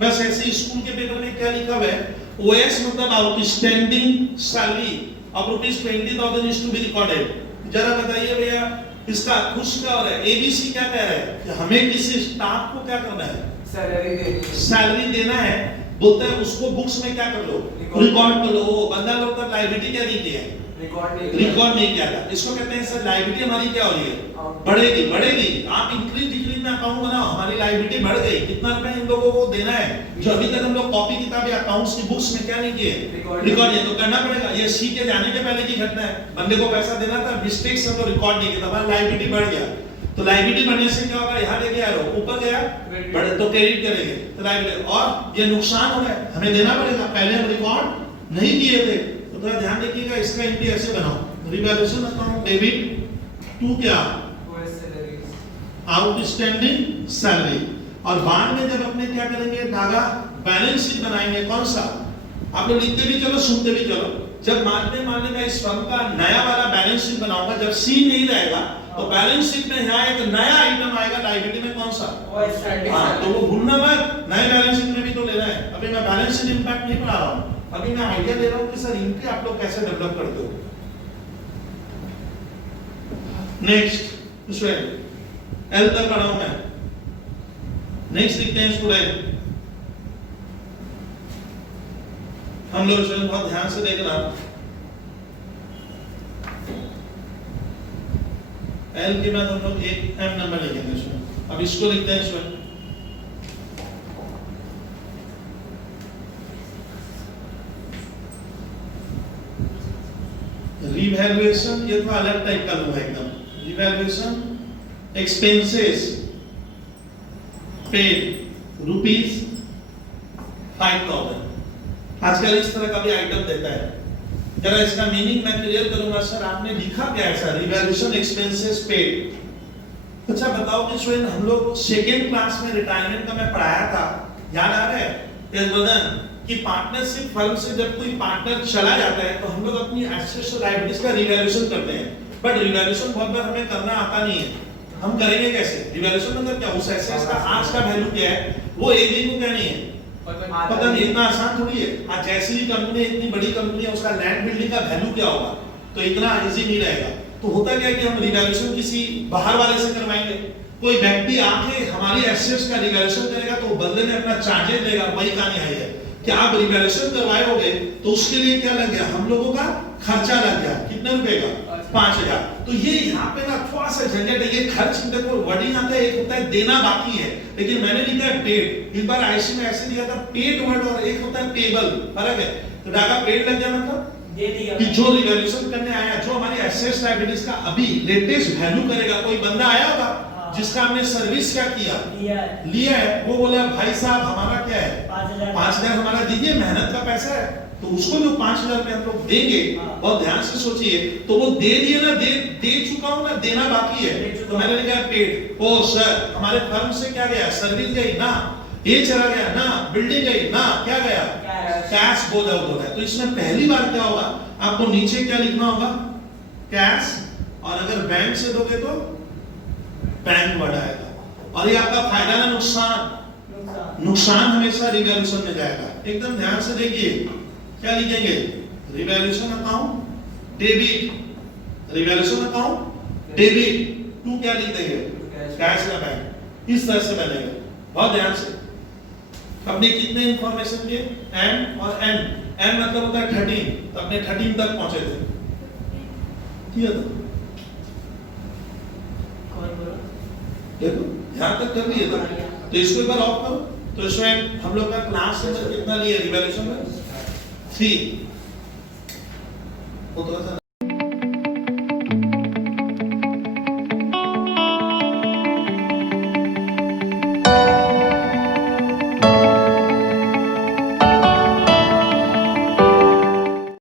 बस ऐसे स्कूल के पेपर में क्या लिखा हुआ है, ओएस मतलब outstanding salary of rupees 20,000 is to be recorded. जरा बताइए भैया इसका खुश क्या हो रहा है, एबीसी क्या कह रहा है कि हमें किसी स्टाफ को क्या करना है, सैलरी देना है। बोलता है उसको बुक्स में क्या कर लो, रिकॉर्ड कर लो। बंदा लोग तक लायबिलिटी क्या दी है, रिकॉर्ड नहीं किया था। इसको कहते हैं सर लायबिलिटी हमारी क्या हो रही है, बढ़ेगी बढ़ेगी। आप इंक्रीज डिक्रीज में अकाउंट बनाओ, हमारी लायबिलिटी बढ़ गई। कितना रुपए इन लोगों को देना है जो अभी तक हम लोग कॉपी किताब या अकाउंट्स की बुक्स में क्या नहीं किए, रिकॉर्ड है तो करना पड़ेगा। ये सी के जाने के पहले की घटना है, बंदे को पैसा देना था, मिस्टेक्स हम लोग रिकॉर्ड नहीं किया, हमारा लायबिलिटी बढ़ गया। तो लायबिलिटी बढ़ने से क्या होगा, यहाँ लेके आ रहा हो ऊपर गया बढ़े तो क्रेडिट करेंगे तो लायबिलिटी, और ये नुकसान हो रहा है हमें देना पड़ेगा, पहले हम रिकॉर्ड नहीं किए थे। तो थोड़ा ध्यान रखिएगा, इसका एंट्री ऐसे बनाओ, रिवैल्यूएशन अकाउंट डेबिट टू क्या, आउटस्टैंडिंग सैलरी। और बाद में जब अपने क्या करेंगे धागा बैलेंस शीट बनाएंगे कौन सा आप लोग लिखते भी चलो सुनते भी चलो जब मान लेगा इस फर्म का नया वाला बैलेंस शीट बनाऊंगा जब सी नहीं रहेगा तो बैलेंस शीट में यहाँ एक नया आइटम आएगा लायबिलिटी में कौन सा हाँ तो वो भूलना मत नए बैलेंस शीट में भी तो लेना है अभी मैं बैलेंस शीट इंपैक्ट नहीं पढ़ा रहा हूँ अभी मैं आइडिया दे रहा हूँ कि सर इनके आप लोग कैसे डेवलप करते हो नेक्स्ट स्टूडेंट एल तक पढ़ा हूं मैं नेक्स्ट लिखते हैं स्टूडेंट हम लोग स्टूडेंट बहुत ध्यान से देखना एल के बाद हम लोग एक एम नंबर लिखेंगे स्टूडेंट अब इसको लिखते हैं स्टूडेंट रिवैल्यूएशन ये तो अलग टाइप का लूंगा एकदम रिवैल्यूएशन एक्सपेंसेस पेड रुपीज 5000 आजकल इस तरह का भी आइटम देता है जरा इसका मीनिंग मैं क्लियर करूंगा सर आपने लिखा क्या है सर रिवैल्यूएशन एक्सपेंसेस पेड अच्छा बताओ कि स्टूडेंट हम लोग सेकेंड क्लास में रिटायरमेंट का मैं पढ़ाया था याद आ रहा है यशवदन कि पार्टनरशिप फर्म से जब कोई पार्टनर चला जाता है तो हम लोग अपनी एसेट्स और लायबिलिटीज का रिवैल्यूएशन करते हैं बट रिवैल्यूएशन बहुत बार हमें करना आता नहीं है हम करेंगे कैसे रिवैल्यूएशन मतलब क्या उस एसेट्स का आज का वैल्यू क्या है वो एक दिन को क्या नहीं है पता नहीं इतना आसान थोड़ी है आज जैसी भी कंपनी इतनी बड़ी कंपनी है उसका लैंड बिल्डिंग का वैल्यू क्या होगा तो इतना इजी नहीं रहेगा तो होता क्या है कि हम रिवैल्यूएशन किसी बाहर वाले से करवाएंगे कोई व्यक्ति आके हमारी एसेट्स का रिवैल्यूएशन करेगा तो बदले में अपना चार्जेस देगा वही कहानी आई है कि आप रिवैल्यूएशन करवाए होगे तो उसके लिए क्या लग गया हम लोगों का खर्चा लग गया कितने रुपए का 5000 तो ये यहाँ पे ना थोड़ा सा झंझट है ये खर्च देखो वर्डिंग आता है एक होता है देना बाकी है लेकिन मैंने लिखा है पेड एक बार आईसी में ऐसे दिया था पेड वर्ड और एक होता है पेबल फर्क है तो डागा पेड लग गया मतलब दे दिया कि जो रिवैल्यूएशन करने आया जो हमारी एसेट्स लायबिलिटीज का अभी लेटेस्ट वैल्यू करेगा कोई बंदा आया होगा जिसका हमने सर्विस क्या किया लिया है वो बोला भाई साहब हमारा क्या है 5000 हमारा दीजिए मेहनत का पैसा है तो उसको जो 5000 रुपए हम लोग देंगे बहुत ध्यान से सोचिए तो वो दे दिए ना दे चुका हूं ना देना बाकी है तो मैंने लिखा पेड ओ सर हमारे फर्म से क्या गया सर्विस गई ना ये चला गया ना बिल्डिंग गई ना क्या गया कैश गोज आउट होता है तो इसमें पहली बार क्या होगा आपको नीचे क्या लिखना होगा कैश और अगर बैंक से दोगे तो बैंक बढ़ाएगा और ये आपका फायदा ना नुकसान हमेशा रिवैल्यूएशन में जाएगा एकदम ध्यान से देखिए क्या लिखेंगे revaluation account debit revaluation account debit to क्या लिख देंगे कैश का बैंक इस तरह से बनेगा बहुत ध्यान से अपने कितने इंफॉर्मेशन दिए एम और एन एन मतलब होता है 13 तो अपने 13 तक पहुंचे थे ठीक है देखो यहाँ तक कर लिए तो इसको एक बार ऑफ करो तो इसमें हम लोग का क्लास नंबर कितना लिया रिवैल्यूएशन में 3 वो थोड़ा सा